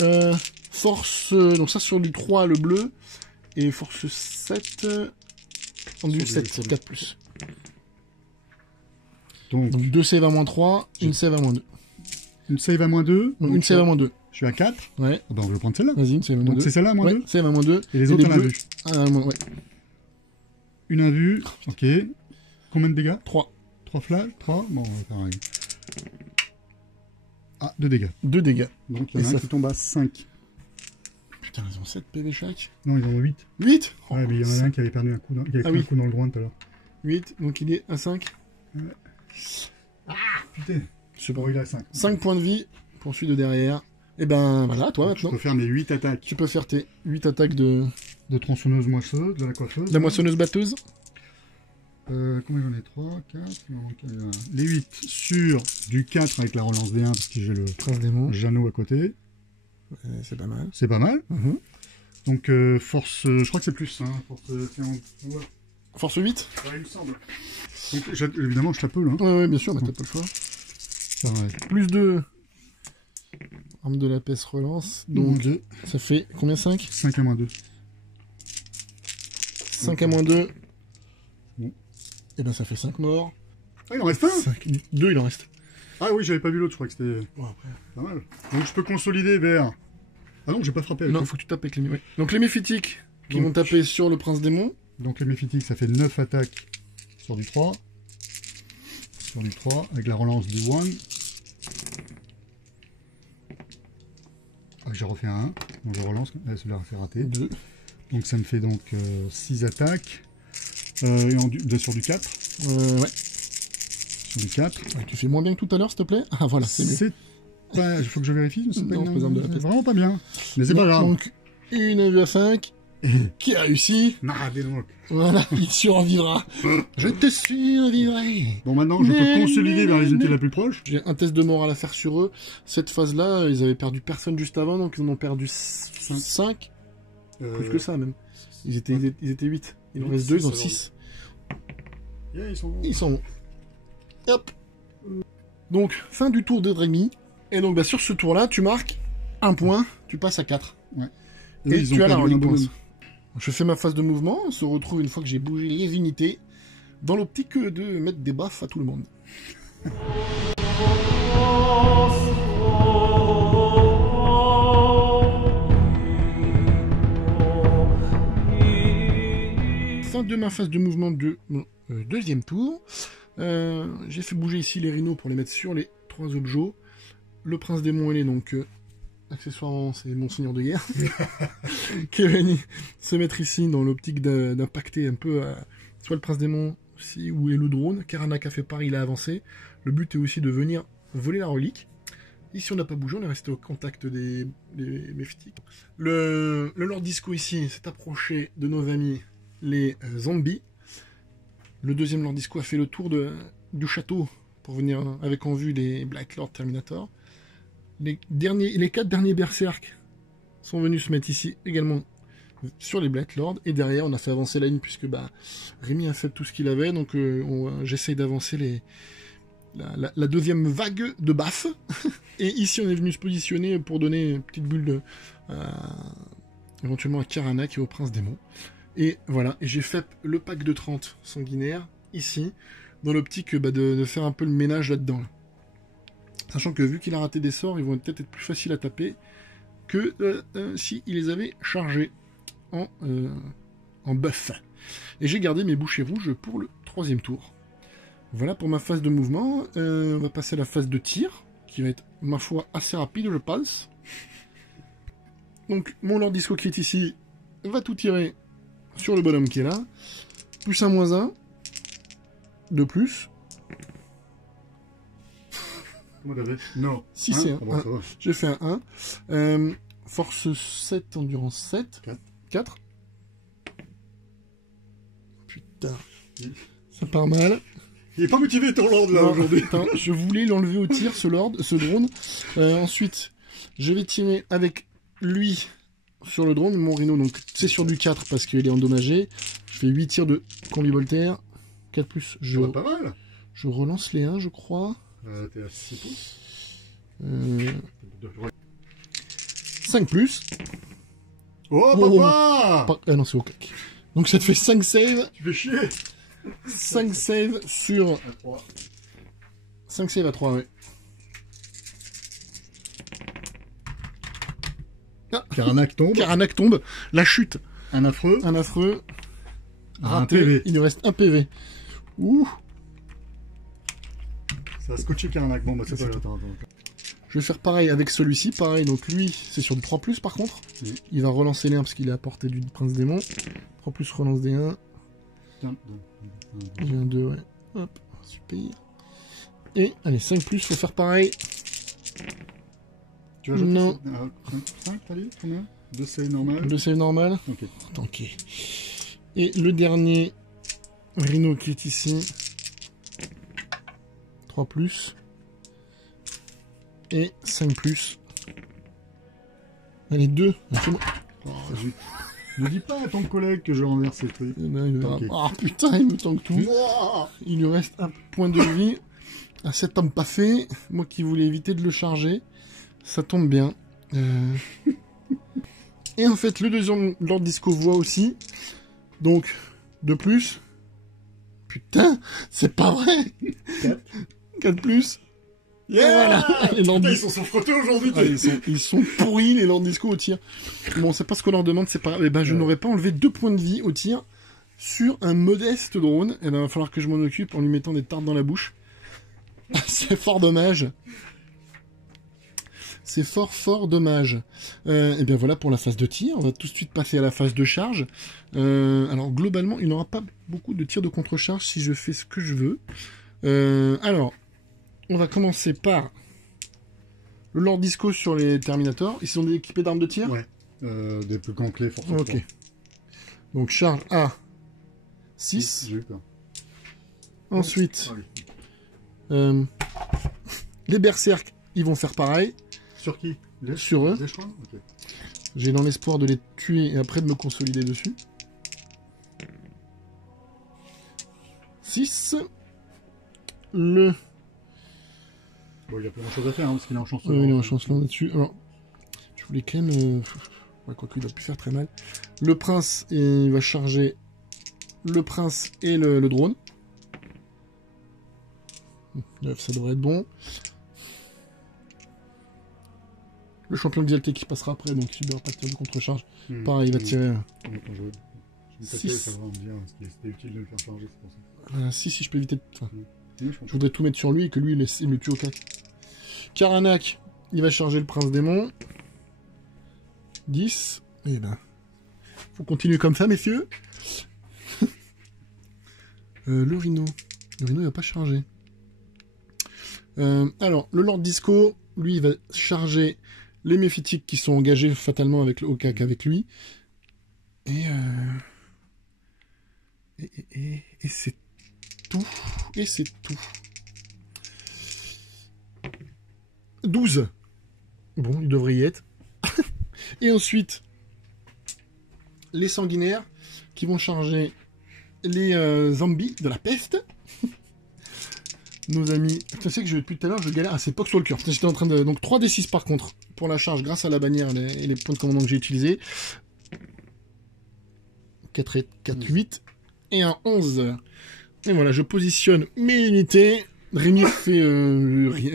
1. Force, donc ça sur du 3 le bleu, et force 7, en du 7, 4 plus. Donc 2 save à moins 3, une save à moins 2. Une save à moins 2. Donc une save à moins 2. Je suis à 4. Ouais. Ah bah on va prendre celle-là. Vas-y, une save à moins 2. Donc c'est celle-là à moins 2. Save à moins 2. Et les autres à bleus, vue. ouais. Une invue. Ok. Combien de dégâts? 3. 3 flash. 3. Bon, on va faire un. Ah, 2 dégâts. 2 dégâts. Donc il y en a un qui tombe à 5. Putain, ils ont 7 PV chaque. Non, ils en ont 8. 8 Ouais, mais il y en a un qui avait perdu un coup dans, qui avait pris un coup dans le groin tout à l'heure. 8, donc il est à 5. Ouais. Ah, putain. C'est bon. Bon, il est à 5. 5 points de vie pour celui de derrière. Et ben voilà, toi Donc, maintenant. je peux faire mes 8 attaques. Tu peux faire tes 8 attaques de De tronçonneuse moisseuse, de la coiffeuse. la moissonneuse batteuse. Combien j'en ai? 3, 4, les 8 sur du 4 avec la relance des 1 parce que j'ai le Prince démon. Jeannot à côté. C'est pas mal. C'est pas mal. Mhm. Donc force, je crois que c'est plus. Hein, force, ouais, Force 8. il me semble. Donc évidemment je tape là. Hein. Ouais, bien sûr, bah, t'as pas le choix. Ça va. Plus 2. Arme de la peste relance. Donc 2. ça fait combien? 5 5 à moins 2. 5 à moins 2. Bon. Et ben ça fait 5 morts. Ah, il en reste un. 2 il en reste. Ah oui, j'avais pas vu l'autre, je crois que c'était Bon, après. pas mal. Donc je peux consolider vers... Ah non, j'ai pas frappé avec Non, eux. faut que tu tapes avec les ouais. Donc les méphitiques qui Donc- vont taper sur le prince démon. Donc les méphitiques, ça fait 9 attaques sur du 3. Sur du 3, avec la relance du 1. Ah, j'ai refait un 1. Donc je relance, celui-là c'est raté. 2. Donc ça me fait donc 6 attaques. Et sur du 4. Ouais. Sur du 4. Ouais, tu fais moins bien que tout à l'heure, s'il te plaît. Ah voilà, c'est mieux. C'est pas... Il faut que je vérifie, mais c'est pas Non, une- présente de la c'est peste. vraiment pas bien. Mais c'est pas grave. Donc une vue à 5 qui a réussi. Ah, dis donc. Voilà, il survivra. Je te survivrai. Bon, maintenant, je peux consolider vers les unités la plus proche. J'ai un test de morale à faire sur eux. Cette phase-là, ils avaient perdu personne juste avant, donc ils en ont perdu 5. Plus que ça, même. Ils étaient 8. Il en reste 2, ils ont 6. Yeah, ils sont bons. Ils sont bons. Hop. Donc, fin du tour de Rémi. Et donc, bah, sur ce tour-là, tu marques un point, tu passes à 4. Ouais. Et ils ont tu as la perdu un relique bonhomme. points. Je fais ma phase de mouvement, on se retrouve une fois que j'ai bougé les unités, dans l'optique de mettre des baffes à tout le monde. Fin de ma phase de mouvement de mon deuxième tour. J'ai fait bouger ici les rhinos pour les mettre sur les 3 objets. Le prince démon ailé, donc accessoirement c'est mon seigneur de guerre, qui est venu se mettre ici dans l'optique d'impacter un peu soit le prince démon aussi, ou le drone. Karanak a fait pareil, il a avancé. Le but est aussi de venir voler la relique. Ici on n'a pas bougé, on est resté au contact des méphitiques. Le Lord Disco ici s'est approché de nos amis les zombies. Le deuxième Lord Disco a fait le tour du château pour venir avec en vue les Black Lord Terminator. Les 4 derniers berserk sont venus se mettre ici également sur les Black Lords. Et derrière, on a fait avancer la ligne puisque Rémi a fait tout ce qu'il avait. Donc j'essaye d'avancer la deuxième vague de baffes. Et ici, on est venu se positionner pour donner une petite bulle éventuellement à Karanak et au Prince Démon. Et voilà, et j'ai fait le pack de 30 sanguinaires ici, dans l'optique de faire un peu le ménage là-dedans. Sachant que vu qu'il a raté des sorts, ils vont peut-être être plus faciles à taper que si il les avait chargés en en buff. Et j'ai gardé mes bouchées rouges pour le 3e tour. Voilà pour ma phase de mouvement. On va passer à la phase de tir, qui va être, ma foi, assez rapide, je pense. Donc, mon Lord Disco qui est ici va tout tirer sur le bonhomme qui est là. Plus un, moins un. De plus. Comment t'avais? Non. Si c'est un. J'ai fait un 1. Force 7, endurance 7. 4. Putain. Ça part mal. Il est pas motivé ton Lord là aujourd'hui. Je voulais l'enlever au tir, ce drone. Ensuite, je vais tirer avec lui sur le drone, mon Rhino. Donc c'est sur du 4 parce qu'il est endommagé. Je fais 8 tirs de combi Voltaire. 4 plus. Pas mal. Je relance les 1, je crois. T'es à 6 pouces. 5 plus. Oh, papa Ah non, c'est au cac. Donc ça te fait 5 saves. Tu fais chier. 5 saves sur... 5 saves à 3, ouais. Ah. Caranac tombe. Caranac tombe. La chute. Un affreux. Raté. PV. Il nous reste un PV. Ouh. Ça va scotcher Caranac. Bon, bah c'est pas grave. Je vais faire pareil avec celui-ci. Pareil, donc lui, c'est sur du 3+, par contre. Oui. Il va relancer les 1 parce qu'il est à portée du Prince Démon. 3+, relance des 1. J'ai un 2, ouais. Hop, super. Et, allez, 5+, faut faire pareil. Tu vas jeter non. 5, t'as dit combien? 2 save normal. 2 save normal. Ok. Et le dernier Rhino qui est ici. 3+. Et 5+. Allez, 2. Oh, ne dis pas à ton collègue que je renverse ces trucs. Okay. Oh putain, il me tanque tout. Il lui reste un point de vie. À cet homme pas fait. Moi qui voulais éviter de le charger. Ça tombe bien. Et en fait, le deuxième Lord Disco voit aussi. Donc, de plus. Putain, c'est pas vrai. 4 plus. Yeah, voilà. Putain, ils sont frottés aujourd'hui. Ah, ils sont pourris, les Lord Disco au tir. Bon, c'est pas ce qu'on leur demande, c'est pas grave. Eh ben, je n'aurais pas enlevé 2 points de vie au tir sur un modeste drone. Eh ben, il va falloir que je m'en occupe en lui mettant des tartes dans la bouche. C'est fort dommage. C'est fort dommage. Et bien voilà pour la phase de tir. On va tout de suite passer à la phase de charge. Alors globalement, il n'y aura pas beaucoup de tirs de contre-charge si je fais ce que je veux. Alors, on va commencer par le Lord Disco sur les Terminators. Ils sont équipés d'armes de tir? Ouais. Des plus grands clés, forcément. Ok. Donc charge à 6. J'ai eu peur. Ensuite, les berserks, ils vont faire pareil. Sur qui? Sur eux. Okay. J'ai dans l'espoir de les tuer et après de me consolider dessus. 6. Le... Bon, il n'y a pas grand chose à faire, hein, parce qu'il est en chanson. il est en chancelant là-dessus. Alors, je voulais quand même... Ouais, quoi qu'il va plus faire très mal. Le prince, il va charger le prince et le drone. 9, ça devrait être bon. Le champion de DLT qui passera après, donc il ne subira pas de tir de contre-charge. Pareil, il va tirer... 6. C'était utile de le faire charger, c'est pour ça. Si, je peux éviter de... Enfin, je voudrais tout mettre sur lui et que lui il me tue au cac. Caranac, il va charger le prince démon. 10. Et ben... Faut continuer comme ça, messieurs. Le Rhino. Le Rhino, il va pas charger. Alors, le Lord Disco, lui, il va charger les méphitiques qui sont engagés fatalement avec le Okak avec lui. Et c'est tout. Et c'est tout. 12. Bon, il devrait y être. Et ensuite, les sanguinaires qui vont charger les zombies de la peste. Nos amis... Tu sais que depuis tout à l'heure, je galère à ces Poxwalkers. J'étais en train de... Donc 3d6 par contre, pour la charge, grâce à la bannière et les points de commandement que j'ai utilisés. 4 et 4, 8. Et un 11. Et voilà, je positionne mes unités. Rémi fait...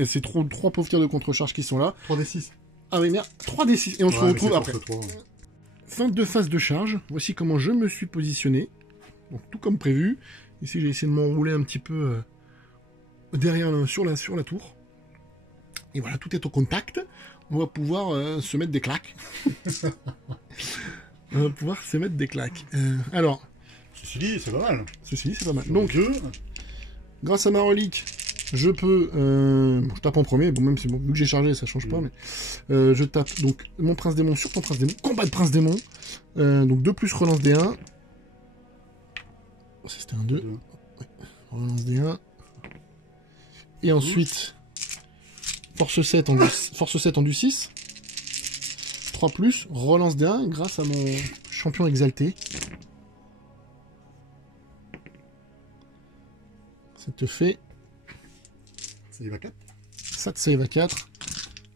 c'est 3 pauvres tirs de contre-charge qui sont là. 3d6. Ah mais merde, 3d6. Et on se retrouve après. fin de phase de charge. Voici comment je me suis positionné. Donc tout comme prévu. Ici j'ai essayé de m'enrouler un petit peu derrière sur la tour. Et voilà, tout est au contact. On va pouvoir se mettre des claques. On va pouvoir se mettre des claques. Alors. Ceci dit, c'est pas mal. Ceci dit, c'est pas mal. Sur Donc, grâce à ma relique, je peux... je tape en premier. Bon, même si bon, vu que j'ai chargé, ça change pas. Mais je tape donc mon prince démon sur ton prince démon. Combat de prince démon. Donc 2 plus relance D1. C'était un 2. Ouais. Relance D1. Et ensuite... Force 7 en du 6. 3 plus, relance D1 grâce à mon champion exalté. Ça te fait... Save à 4. Ça te save à 4.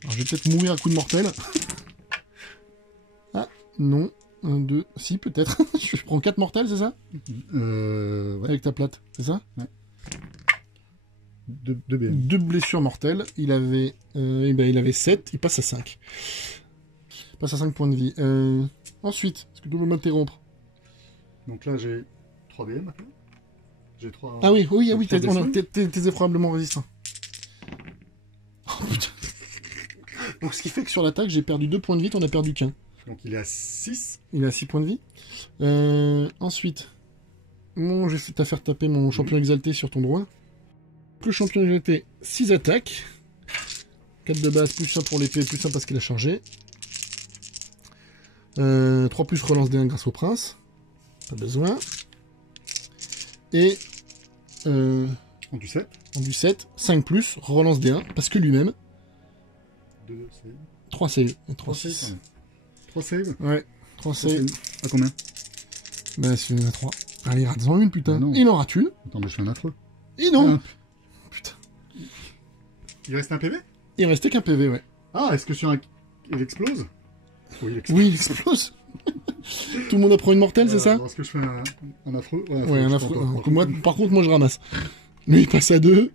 Alors je vais peut-être mourir à coup de mortel. Ah, non. 1, 2, si peut-être. Je prends 4 mortels, c'est ça? Ouais. Avec ta plate, c'est ça? Ouais. 2 BM. 2 blessures mortelles. Il avait 7, il passe à 5. Il passe à 5 points de vie. Ensuite, est-ce que tu veux m'interrompre? Donc là, j'ai 3 BM maintenant. J'ai 3... Ah oui, t'es effroyablement résistant. Oh putain. Donc ce qui fait que sur l'attaque, j'ai perdu 2 points de vie, t'en as perdu qu'un. Donc il est à 6. Il est à 6 points de vie. Ensuite, je vais te faire taper mon champion exalté sur ton droit. Le champion exalté, 6 attaques. 4 de base, plus 1 pour l'épée, plus 1 parce qu'il a chargé. 3 plus relance D1 grâce au prince. Pas besoin. Et... En du 7. En du 7, 5 plus, relance D1, parce que lui-même... 2 save. 3 save. 3 save. 3 save. Ouais, 3 save. À combien? Bah, c'est 3. Allez, il rate-en une, putain. Non. Il en rate une. Attends, mais je fais un affreux. Et non. Ah. Putain. Il reste un PV? Il restait qu'un PV, ouais. Ah, est-ce que sur un... Il explose? Oui, il explose. Oui, il explose. Tout le monde apprend une mortelle, c'est ça? Est-ce que je fais un affreux? Ouais, un affreux. Par contre, moi, je ramasse. Lui, il passe à 2.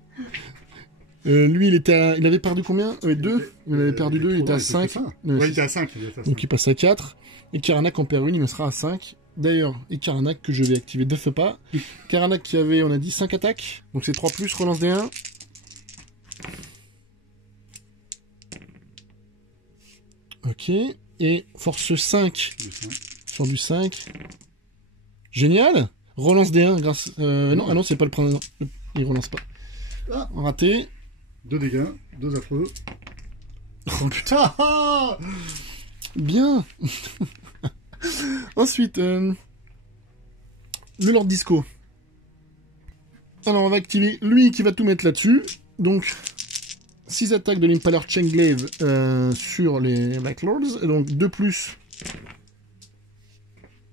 Lui, il avait perdu combien? 2. Il avait perdu 2, il était à 5. Ouais, il était à 5. Donc, il passe à 4. Et Karanak en perd une, il me sera à 5. D'ailleurs, et Karanak que je vais activer de feu pas. Karanak qui avait, on a dit, 5 attaques. Donc, c'est 3 plus, relance D1. Ok. Et force 5 sur du 5. Génial. Relance D1 grâce... non, ah non, c'est pas le prince. Il relance pas. Ah. Raté. 2 dégâts, 2 affreux. Oh putain. Bien. Ensuite, le Lord Disco. Alors, on va activer lui qui va tout mettre là-dessus. Donc, 6 attaques de l'Impaler Chainglaive sur les Black Lords. Donc, 2 plus.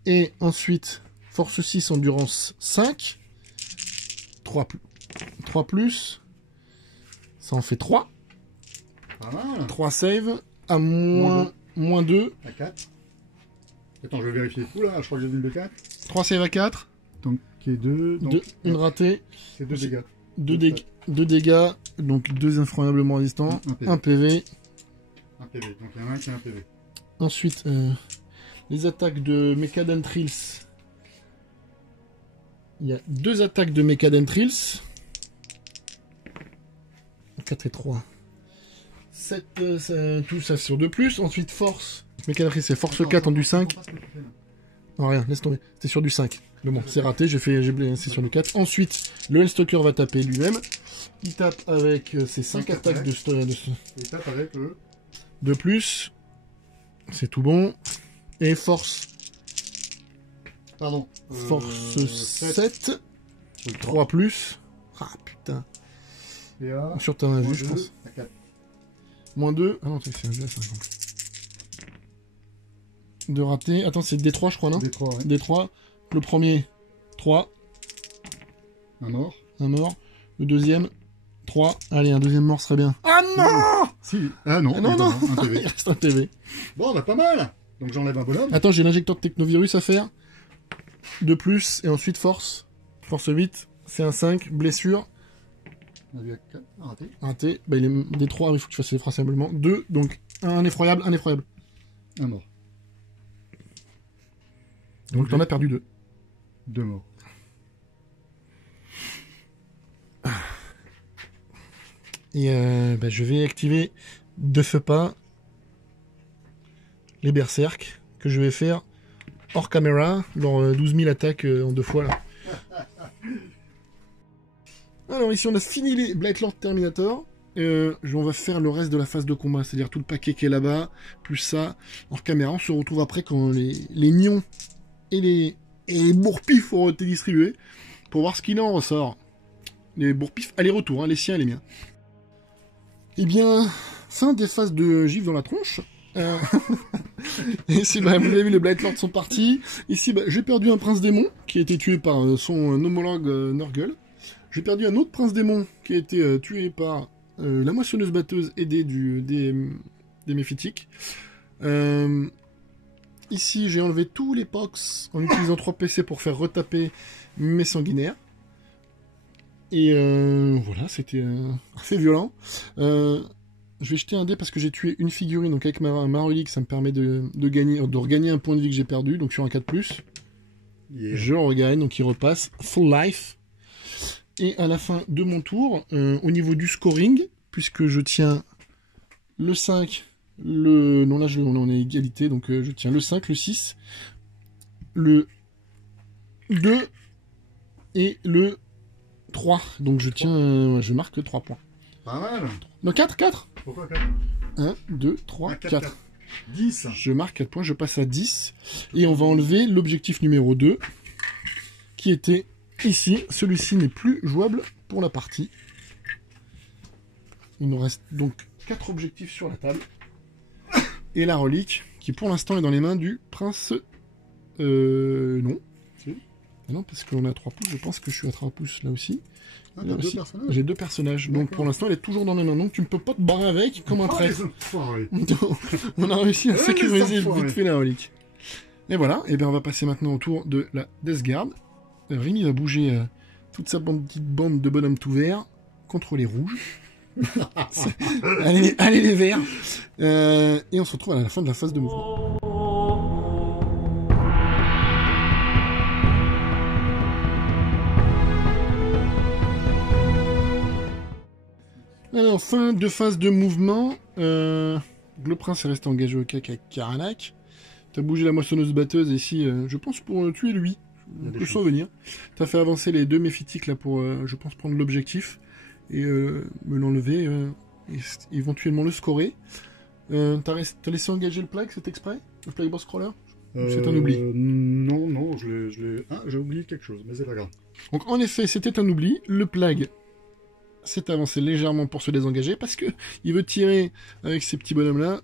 Et ensuite, force 6, endurance 5. 3 plus. Ça en fait 3. Pas mal. 3 save. À moins 2. À 4. Attends, je vais vérifier tout là. Je crois que j'ai vu le 4. 3 save à 4. Donc, qui est 2. Donc, une ratée. C'est 2 dégâts. 2 dégâts. Donc 2 incroyablement résistants. 1 PV. 1 PV. Donc il y en a un qui a un PV. Ensuite, les attaques de Mechadentrils. Il y a 2 attaques de Mechadentrils. 4 et 3. 7, tout ça sur 2 plus. Ensuite, force. Mechadentrils, c'est force 4 en du 5. Non, rien, laisse tomber. C'était sur du 5. Mais bon, c'est raté, c'est sur le 4. Ensuite, le Hellstalker va taper lui-même. Il tape avec ses 5 attaques de Il tape avec le... De plus. C'est tout bon. Et force. Pardon. Force 7. 3 plus. Ah putain. Et à... Sur ta vue, je pense. À 4. Moins 2. Ah non, c'est un jeu à 5. De raté. Attends, c'est D3, je crois, non? D3, ouais. D3. Le premier, 3. Un mort. Un mort. Le deuxième, 3. Allez, un deuxième mort serait bien. Ah non! Si. Ah non, non, non. Un PV. Il reste un PV. Bon, bah pas mal. Donc j'enlève un bonhomme. Attends, j'ai l'injecteur de technovirus à faire. 2 plus, et ensuite force. Force 8. C'est un 5. Blessure. On a vu à 4. Raté. Raté. Bah, il est des 3, il faut que tu fasses effroyablement. 2, donc un effroyable, un effroyable. Un mort. Donc t'en as perdu 2. 2 morts. Et je vais activer de feu pas les berserk que je vais faire hors caméra, leurs 12 000 attaques en 2 fois là. Alors ici on a fini les Blightlord Terminator. On va faire le reste de la phase de combat, c'est-à-dire tout le paquet qui est là-bas, plus ça, hors caméra. On se retrouve après quand les nions et les bourpifs auront été distribués, pour voir ce qu'il en ressort. Les bourpifs aller-retour, hein, les siens et les miens. Eh bien, fin des phases de gifle dans la tronche. Ici, vous avez vu, les Blightlords sont partis. Ici, j'ai perdu un prince démon qui a été tué par son homologue Nurgle. J'ai perdu un autre prince démon qui a été tué par la moissonneuse batteuse aidée des méphytiques. Ici, j'ai enlevé tous les pox en utilisant 3 PC pour faire retaper mes sanguinaires. Et voilà, c'était assez violent. Je vais jeter un dé parce que j'ai tué une figurine, donc avec ma relique, ça me permet de regagner un point de vie que j'ai perdu, donc sur un 4+. Yeah. Je regagne, donc il repasse full life. Et à la fin de mon tour, au niveau du scoring, puisque je tiens le 5, non là on est égalité, donc je tiens le 5, le 6, le 2 et le 3. Donc je tiens, je marque 3 points. Pas mal. Non, 4. Pourquoi 4 1, 2, 3, 4. 10. Je marque 4 points, je passe à 10. Et on va enlever l'objectif numéro 2, qui était ici. Celui-ci n'est plus jouable pour la partie. Il nous reste donc 4 objectifs sur la table. Et la relique, qui pour l'instant est dans les mains du prince... non. Non, parce qu'on a 3 pouces, je pense que je suis à 3 pouces là aussi. Ah, j'ai 2 personnages, donc pour l'instant elle est toujours dans mes mains, donc tu ne peux pas te barrer avec comme un traître. On a réussi à sécuriser vite fait la relique. Et voilà, et bien on va passer maintenant au tour de la Death Guard. Rémi va bouger toute sa petite bande de bonhommes tout verts contre les rouges. allez les verts. Et on se retrouve à la fin de la phase de mouvement. Alors, fin de phase de mouvement. Le prince est resté engagé au cac avec Karanak. T'as bougé la moissonneuse batteuse ici, je pense, pour tuer lui. Je sens venir. T'as fait avancer les 2 méphytiques là pour, je pense, prendre l'objectif et me l'enlever et éventuellement le scorer. T'as laissé engager le plague, c'est exprès? Le plague boss crawler? C'est un oubli. Non, je l'ai... Ah, j'ai oublié quelque chose, mais c'est pas grave. Donc, en effet, c'était un oubli. Le plague s'est avancé légèrement pour se désengager parce que il veut tirer avec ces petits bonhommes là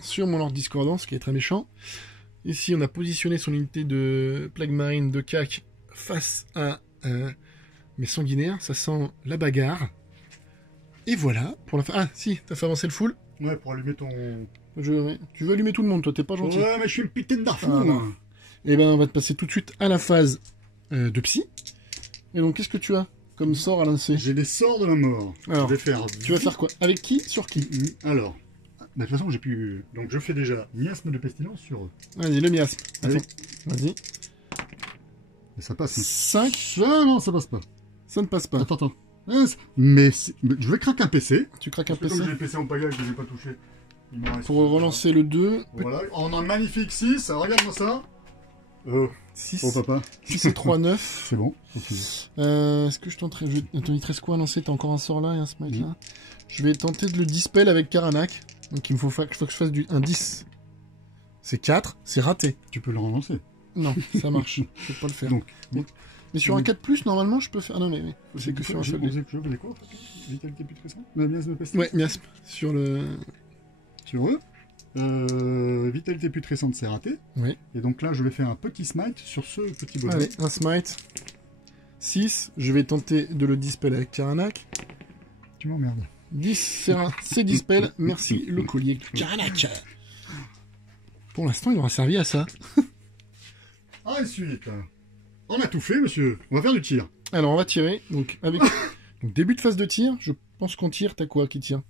sur mon Lord Discordance, qui est très méchant. Ici on a positionné son unité de plague marine de CAC face à mes sanguinaires. Ça sent la bagarre. Et voilà pour la fin. Ah si, t'as fait avancer le full. Ouais, pour allumer ton... Tu veux allumer tout le monde, toi, t'es pas gentil. Ouais, mais je suis une putain de Darfour. Et ben on va te passer tout de suite à la phase de psy. Et donc qu'est-ce que tu as comme sort à lancer? J'ai des sorts de la mort. Alors, je vais faire... Tu vas faire quoi? Avec qui? Sur qui? Alors, de toute façon, j'ai pu... Donc, je fais déjà miasme de pestilence sur eux. Vas-y, le miasme. Vas-y. Et ça passe. 5? Non, ça passe pas. Ça ne passe pas. Attends. Mais je vais craquer un PC. Tu craques un PC? Comme j'ai le PC en pagaille, je ne l'ai pas touché. Pour relancer le 2. Voilà, on a un magnifique 6. Regarde-moi ça. 6. Oh papa. 6 et 3, 9. C'est bon. Est-ce que je tenterai... Attends, il te reste quoi à lancer? T'as encore un sort là et un smite là. Je vais tenter de le dispel avec Karanak. Donc il me faut que je fasse un 10. C'est 4, c'est raté. Tu peux le relancer. Non, ça marche. Je peux pas le faire. Donc, mais sur un 4+, normalement, je peux faire... Ah non, mais c'est que sur un seul. Je faisais quoi? Vitalité putrescente? La miasme de pestilence? Ouais, miasme. Sur le... Sur eux. Vitalité putrescente, c'est raté. Oui. Et donc là, je vais faire un petit smite sur ce petit bonhomme. Allez, un smite. 6. Je vais tenter de le dispel avec Karanak. Tu m'emmerdes. 10, c'est dispel. Merci, le collier Karanak. Pour l'instant, il aura servi à ça. Ensuite, on a tout fait, monsieur. On va faire du tir. Alors, on va tirer. Donc, avec donc, début de phase de tir, je pense qu'on tire. T'as quoi qui tire?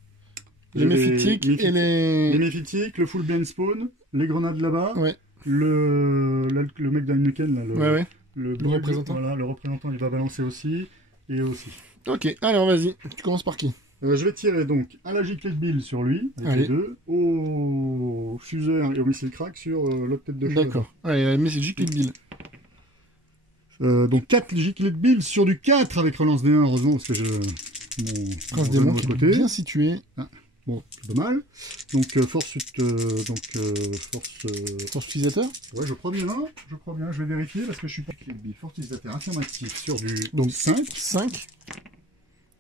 Les méphytiques et les... Les méphytiques, le full blind spawn, les grenades là-bas. Ouais. le mec d'Heineken, là, Ouais. le représentant. Voilà, le représentant, il va balancer aussi. Et aussi. Ok, alors vas-y. Tu commences par qui? Je vais tirer donc à la giclée de Bill sur lui, avec Allez. les deux, au fuseur et au missile crack sur l'autre tête de cheval. D'accord. Allez, mais c'est Giclée de Bill. Donc 4 giclées de Bill sur du 4 avec relance D1, heureusement, parce que mon Prince démon démon de qui est côté. bien situé. Bon, c'est pas mal. Donc force. Force utilisateur. Ouais, je crois bien. Je vais vérifier parce que je suis pas giclée de Bill. Force utilisateur affirmatif sur du Donc 5. 5.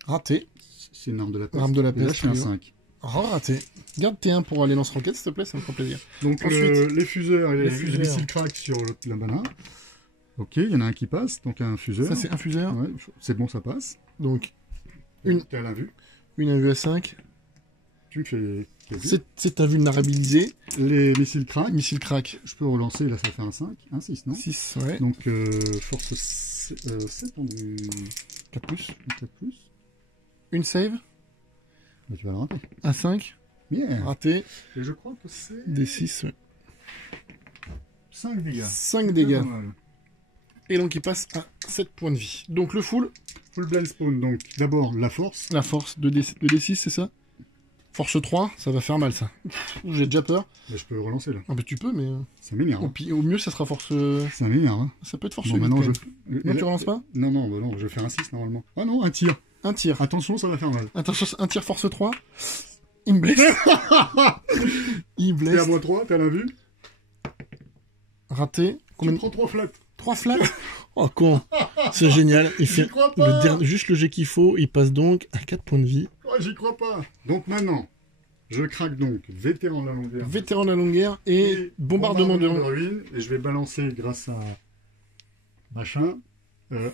Raté. C'est une arme de la peste. Arme de la Et là, peste, je fais un oui. 5. Raté. Garde T1 pour aller lance-roquette, s'il te plaît, ça me fera plaisir. Donc Ensuite, les fuseurs et les fuseurs. missiles crack sur la banane. Ok, il y en a un qui passe, donc un fuseur. Ça, c'est un fuseur. Ouais, c'est bon, ça passe. Donc, Une. T'es à l'invue. une invue à 5. Tu me fais. C'est invulnérabilisé. Les missiles crack. Missile crack. Je peux relancer, là ça fait un 5. Un 6, non 6, ouais. Donc force 7 en du 4 plus. 4 plus. Une save. Mais tu vas le rater. À 5. Bien. Raté. Et je crois que c'est Des 6, ouais. 5 dégâts. 5 dégâts. Pas mal. Et donc, il passe à 7 points de vie. Donc, le full. Full blind spawn, donc d'abord la force. La force de D6, c'est ça? Force 3, ça va faire mal, ça. J'ai déjà peur. Mais je peux relancer là. Ah, bah, tu peux, mais. Ça m'énerve. Au mieux, ça sera force. Ça m'énerve. Hein. Ça peut être force Bon, 8. maintenant quand je. même. Non, tu relances pas? Non, bah non, je vais faire un 6 normalement. Ah non, un tir. Un tir. Attention, ça va faire mal. Attention, un tir force 3. Il me blesse. Il T'es à blesse. moins 3, t'as la vue. Raté. Tu Combien? prends 3 flats. 3 flats. Oh, con. C'est génial. Il fait crois pas. juste le jet qu'il faut. Il passe donc à 4 points de vie. Oh, j'y crois pas. Donc maintenant, je craque donc vétéran de la longueur. Vétéran de la longueur et bombardement de ruine. Et je vais balancer grâce à machin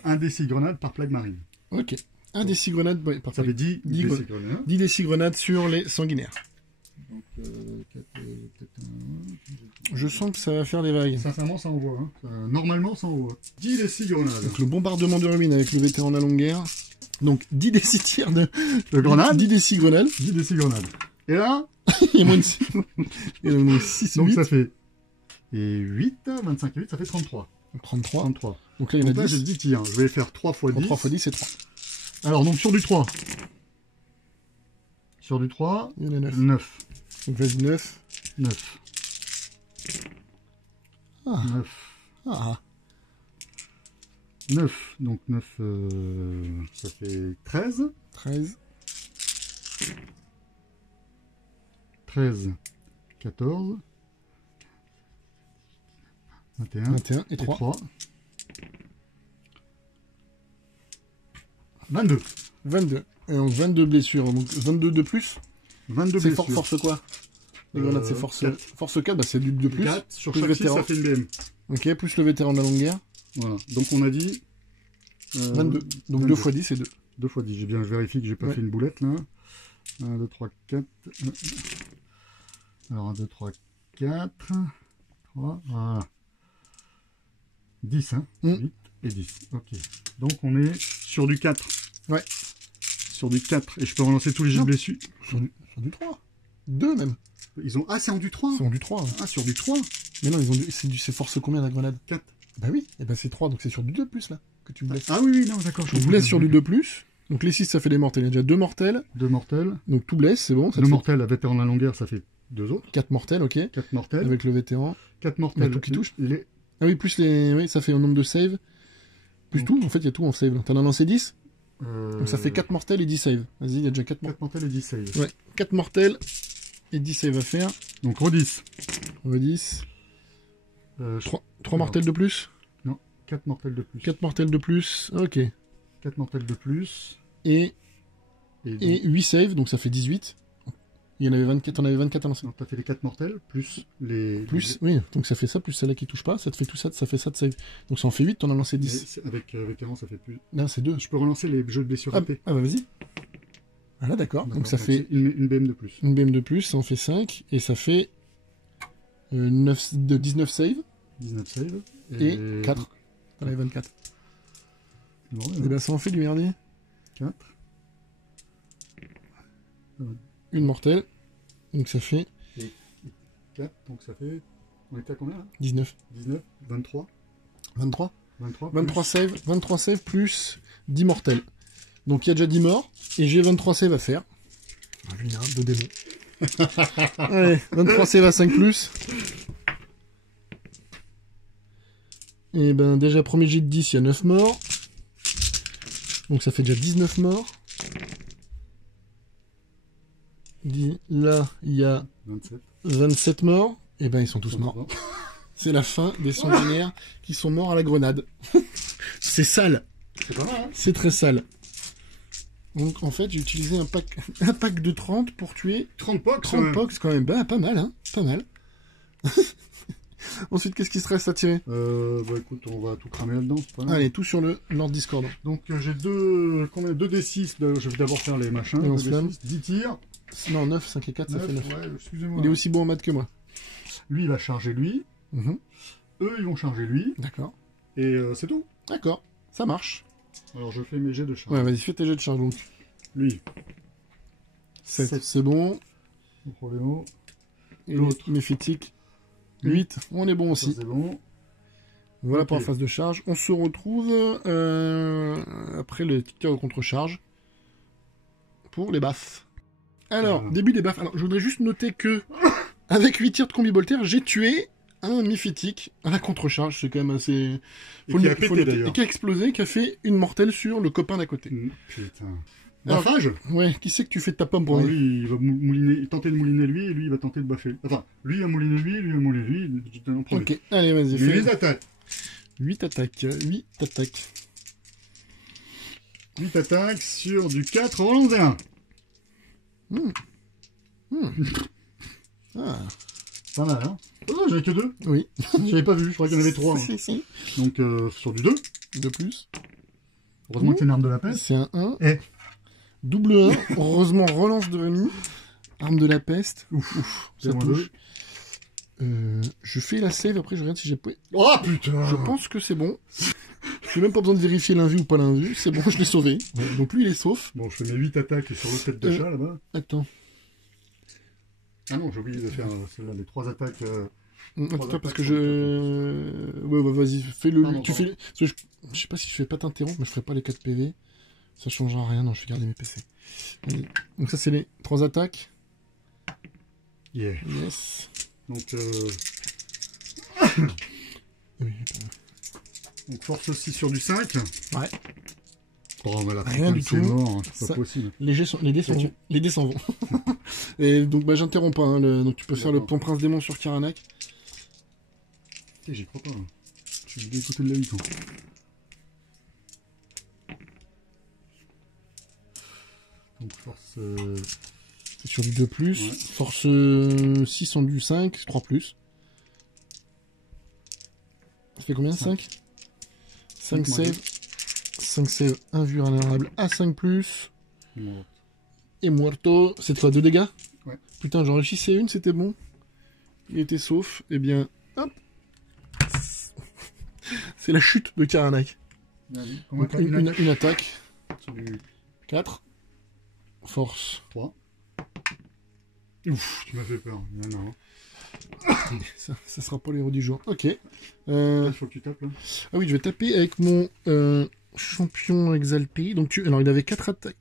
un des 6 grenades par plague marine. Ok. Un des 6 grenades. Ouais, Ça parfait. fait 10 10 des grenades. 6 grenades. 10 des 6 grenades sur les sanguinaires. Donc, peut-être Je sens que ça va faire des vagues. sincèrement, ça envoie. Hein. Normalement, ça envoie. 10 des 6 grenades. Donc le bombardement de ruines avec le vétéran de la longueur. Donc 10 des 6 tirs de grenades. 10 des 6 grenades. 10 des 6 grenades. Et là, Il y a moins de 6. Et donc 6, donc 8. ça fait. Et 8, 25 et 8, ça fait 33. 33. 33. Donc là, il y en a Donc là, 10. j'ai 10 tirs. Je vais faire 3 fois 10. 3 x 10, c'est 3. Alors, donc sur du 3. Sur du 3, Il y en a 9. 9. Donc vas-y, 9. 9. Ah. 9. Ah. 9. Donc 9, ça fait 13. 13. 13. 14. 21. 21 et 3. 3. 22. 22. Et donc 22 blessures. Donc 22 de plus. 22 C'est blessures. force quoi? Les grenades, c'est force 4. Force 4, bah c'est du de plus. 4. Sur plus chaque 6, vétéran. ça fait une BM. Ok, plus le vétéran de la longueur. Voilà. Donc on a dit... 22. Donc 22. 2 x 10, c'est 2. 2 fois 10. J'ai bien, je vérifie que j'ai pas Ouais. fait une boulette là. 1, 2, 3, 4. Alors 1, 2, 3, 4. 3. Voilà. 10, hein. 8 et 10. Ok. Donc on est sur du 4. Ouais. Sur du 4. Et je peux relancer tous les jets de blessures. Sur du 3. 2 même. Ils ont. Ah, c'est en du 3. C'est en du 3. Hein. Ah, sur du 3. Mais non, c'est force combien la grenade? 4. Bah oui, et bah c'est 3, donc c'est sur du 2 plus là que tu me blesses. Ah oui, oui, non, d'accord. Je blesse sur du 2 plus. Donc les 6, ça fait des mortels. Il y a déjà 2 mortels. 2 mortels. Donc tout blesse, c'est bon. Ça 2 te fait mortels, avec vétéran de la longueur, ça fait 2 autres. 4 mortels, ok. 4 mortels. Avec le vétéran. 4 mortels. Bah, tout qui touche. Les... Ah oui, plus les. Oui, ça fait un nombre de saves. Plus tout, en fait, il y a tout en save. T'en as lancé 10. Donc ça fait 4 mortels et 10 saves. Vas-y, il y a déjà 4 mortels. 4 mortels et 10 saves. Ouais, 4 mortels et 10 saves à faire. Donc re-10. Re 10. 3 mortels de plus. 4 mortels de plus. 4 mortels de plus. Ok. 4 mortels de plus. Et donc, 8 saves, donc ça fait 18. Il y en avait 24, on avait 24 à lancer. donc t'as fait les 4 mortels, plus les... Plus, oui, donc ça fait ça, plus celle-là qui touche pas, ça te fait tout ça, ça fait ça de save. Donc ça en fait 8, t'en as lancé 10. Avec vétéran, ça fait plus... Non, c'est 2. Je peux relancer les jeux de blessures Ah, ratées. bah vas-y. Voilà, d'accord. Donc ça c'est fait une BM de plus. une BM de plus, ça en fait 5, et ça fait 19 saves, 19 saves. et 4. T'en avais 24. Et ben ça en fait du merdier. 4. Une mortelle. Donc ça fait 4, donc ça fait On était à combien là? 19. 19, 23, 23. 23, 23 save plus 10 mortels. Donc il y a déjà 10 morts, et j'ai 23 save à faire. Ah, lui, il a un de démon. Allez, 23 save à 5 plus. Et ben déjà premier jet de 10, il y a 9 morts. Donc ça fait déjà 19 morts. Là, il y a 27. 27 morts. Et ben ils sont tous morts. C'est la fin des sanguinaires qui sont morts à la grenade. C'est sale. C'est pas mal, hein? C'est très sale. Donc en fait j'ai utilisé un pack de 30 pour tuer 30 pox. 30 pox quand même. Bah pas mal, hein. Pas mal. Ensuite, qu'est-ce qui se reste à tirer? Bah écoute, on va tout cramer là-dedans. Allez, tout sur le Lord Discordant. Donc j'ai deux D6, je vais d'abord faire les machins. Et on se flamme. 10 tirs. Non, 9, 5 et 4, 9, ça fait 9. Ouais, excusez-moi. Il est aussi bon en maths que moi. Lui, il va charger lui. Eux, ils vont charger lui. D'accord. Et c'est tout. D'accord, ça marche. Alors je fais mes jets de charge. Ouais, vas-y, fais tes jets de charge donc. Lui. 7, c'est bon. Mon problème. Et l'autre. Méphitique. 8, on est bon aussi. C'est bon. Voilà Ok. pour la phase de charge. On se retrouve après le tir de contre-charge pour les baffes. Alors, début des baffes. Alors, je voudrais juste noter que avec 8 tirs de combi bolter, j'ai tué un méphitique à la contre-charge. C'est quand même assez... Et qui a pété d'ailleurs. Et qui a explosé, qui a fait une mortelle sur le copain d'à côté. Putain. Alors, Baffage. Ouais, qui c'est que tu fais de ta pomme pour Bon, lui? lui, il va tenter de mouliner lui, et lui, il va tenter de baffer. Enfin, lui a mouliné lui va mouliner lui. Je te l'en promets. Ok, allez, vas-y. Mais Fais les attaques. 8 attaques. 8 attaques. 8 attaques sur du 4, relance des 1. Ah, Pas mal, hein? Oh, j'avais que 2. oui. J'avais pas vu, je croyais qu'il y en avait 3. Si, si. Donc, sur du 2. De plus. Heureusement que c'est une arme de la peste. C'est un 1. Eh. Double 1. Heureusement, relance de Rémi. Arme de la peste. Ouf, ça moins touche. Je fais la save, après je regarde si j'ai... Oh putain! Je pense que c'est bon. J'ai même pas besoin de vérifier l'invue ou pas l'invue. C'est bon, je l'ai sauvé. Ouais, donc lui, il est sauf. Bon, je fais mes 8 attaques sur le tête de chat, là-bas. Attends. Ah non, j'ai oublié de faire celle-là, les 3 attaques... Attends, parce que je... Ouais, bah, vas-y, fais-le. Pardon, Tu fais... parce que je sais pas si je fais pas t'interrompre, mais je ferai pas les 4 PV. Ça changera rien. Non, je vais garder mes PC. Allez. Donc ça, c'est les 3 attaques. Yeah. Yes. Donc, Oui, donc force aussi sur du 5. ouais. Oh, mais là, Rien du c'est tout. mort, hein, c'est Ça- pas possible. Les dés s'en vont. Et donc, bah, j'interromps pas. Hein, donc, tu peux faire le D'accord. ton prince démon sur Karanak. Tu sais, j'y crois pas. Hein. Je suis du côté de la vie, quoi. Donc, force... C'est sur du 2+. Ouais. Force 6 en du 5. 3+. Ça fait combien? 5 5 Cinq moins save. 5 save invulnérable à 5+. Bon. Et muerto. Cette fois 2 dégâts. Ouais. Putain, j'en réussissais une, c'était bon. Il était sauf. Eh bien, hop. C'est la chute de Karanak. Vas-y. Donc, Combien une attaque. sur du 4. Force. 3. Ouf, tu m'as fait peur. Non, non. Ça sera pas l'héros du jour. Ok. Il faut que tu tapes, là. Ah oui, je vais taper avec mon champion exalté. Donc alors il avait 4 attaques.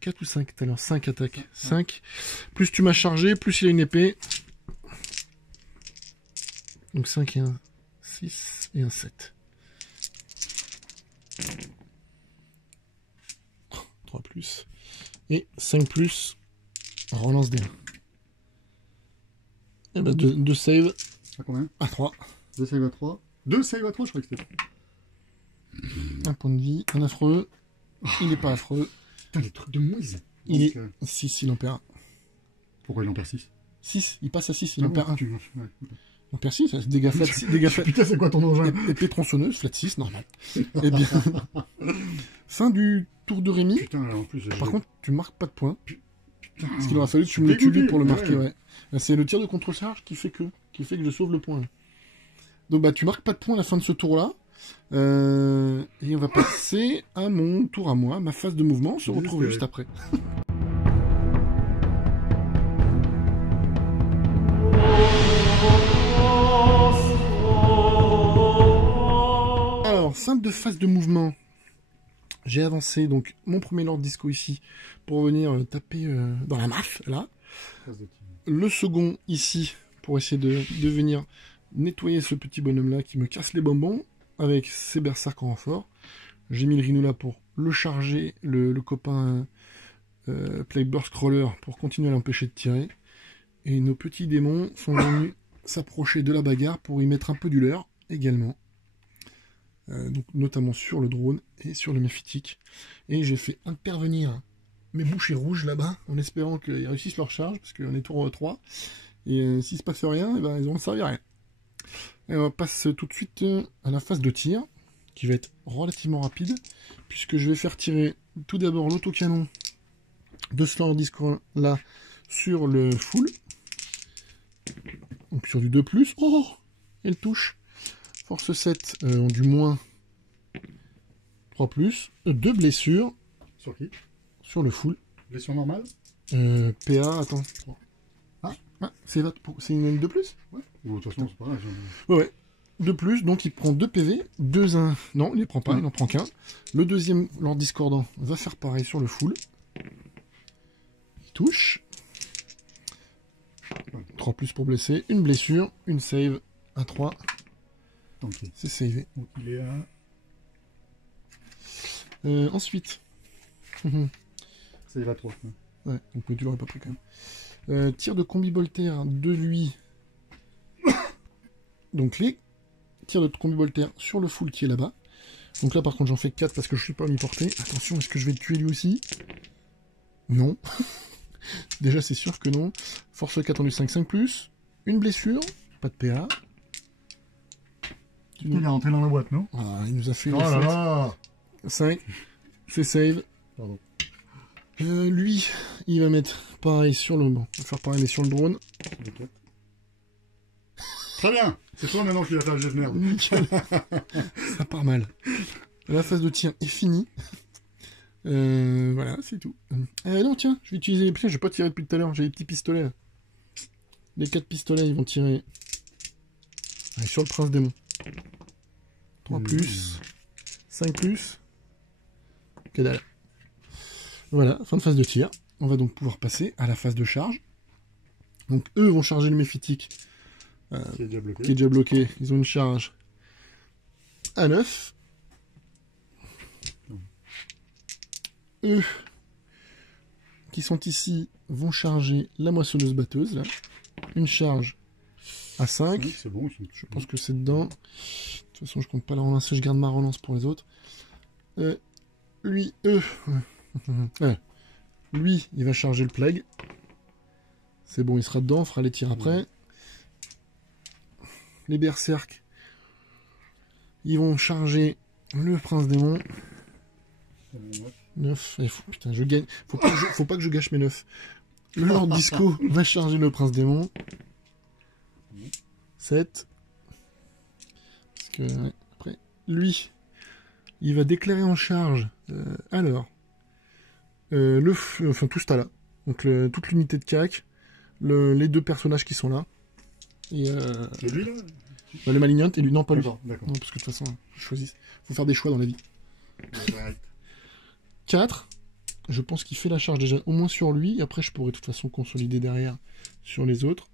4 ou 5 tout à l'heure. 5 attaques. 5. Plus tu m'as chargé, plus il a une épée. Donc 5 et 1. 6 et un 7. 3 plus. Et 5 plus. Relance des 1. Et bah 2 save À combien? à 3. 2 save à 3. 2 save à 3, je crois que c'était. Un point de vie. Un affreux. Il n'est pas affreux. Putain, les trucs de mouise. Il Donc, est 6, il en perd 1. Pourquoi il en perd 6? 6, il passe à 6, il en perd 1. Ouais. Il en perd 6, dégâts flat 6, dégâts flat. Putain, c'est quoi ton engin? Épée tronçonneuse, flat 6, normal. Eh bien, fin du tour de Rémi. Putain, alors en plus... Par contre, tu marques pas de points. Putain, Parce qu'il aura fallu que tu me le tues lui pour le marquer, ouais. C'est le tir de contre-charge qui fait que je sauve le point. Donc bah tu marques pas de points à la fin de ce tour-là. Et on va passer à mon tour à moi, ma phase de mouvement. On se retrouve juste après. fin de phase de mouvement, j'ai avancé donc mon premier Lord Disco ici pour venir taper dans la maf, là. Phase de tir. Le second ici pour essayer de venir nettoyer ce petit bonhomme là qui me casse les bonbons avec ses berserks en renfort. J'ai mis le Rhino là pour le charger, le copain Plagueburst Crawler pour continuer à l'empêcher de tirer. Et nos petits démons sont venus s'approcher de la bagarre pour y mettre un peu du leur également. Donc, notamment sur le drone et sur le méphitique. Et j'ai fait intervenir mes bouchers rouges là-bas en espérant qu'ils réussissent leur charge parce qu'on est tour 3. Et s'il se passe rien, eh ben, ils vont servir à rien. Et on passe tout de suite à la phase de tir qui va être relativement rapide puisque je vais faire tirer tout d'abord l'autocanon de ce Lord Disco là sur le full. Donc sur du 2+. Oh, elle touche. Force 7 ont du moins 3+. 2 blessures. Sur qui? Sur le full. Blessure normale? PA, attends. C'est une 2+. Ouais. Ou de toute façon, c'est pas grave. Ouais. 2+, donc il prend 2 PV. 2-1. Non, il ne prend pas, il n'en prend qu'un. Le deuxième, Lord Discordant, va faire pareil sur le full. Il touche. 3+ pour blesser. Une blessure. Une save. À 3. Okay. C'est savé. Donc il est à... Ensuite. Ça y va 3. Ouais, donc tu l'aurais pas pris quand même. Tir de combi Voltaire de lui. Donc les tirs de combi Voltaire sur le full qui est là-bas. Donc là par contre j'en fais 4 parce que je suis pas mi-porté. Attention, est-ce que je vais le tuer lui aussi? Non. Déjà c'est sûr que non. Force 4 en du 5+. Une blessure. Pas de PA. Il est rentré dans la boîte, non? Ah, il nous a fait oh là là 5. C'est save. Pardon. Lui, il va mettre pareil sur le... Bon, il va faire pareil mais sur le drone. Très bien. C'est toi maintenant qui va faire le jet de merde. Ça part mal. La phase de tir est finie. Voilà, c'est tout. Non, tiens, je vais utiliser les pieds. Je vais pas tirer depuis tout à l'heure. J'ai les petits pistolets là. Les 4 pistolets, ils vont tirer sur le prince démon. 3+, 5+. Que dalle. Voilà, fin de phase de tir. On va donc pouvoir passer à la phase de charge. Donc eux vont charger le méphitique. Qui est déjà bloqué. Ils ont une charge à 9. Eux qui sont ici vont charger la moissonneuse batteuse. Là. Une charge à 5. Oui, c'est bon. Je pense que c'est dedans. De toute façon, je compte pas la relancer. Je garde ma relance pour les autres. Lui, lui, il va charger le plague. C'est bon, il sera dedans. On fera les tirs après. Les berserks, ils vont charger le prince démon. 9. Putain, je gagne. Faut pas que je gâche mes 9. Le Lord Disco va charger le prince démon. 7. Parce que, ouais, après, lui, il va déclarer en charge. Alors, enfin, tout ce tas-là. Donc, toute l'unité de CAC. Les 2 personnages qui sont là. Et lui, là le Malignant et lui, non, pas lui. D'accord. Non, parce que de toute façon, je choisis. Faut faire des choix dans la vie. 4. Je pense qu'il fait la charge déjà au moins sur lui. Après, je pourrais de toute façon consolider derrière sur les autres.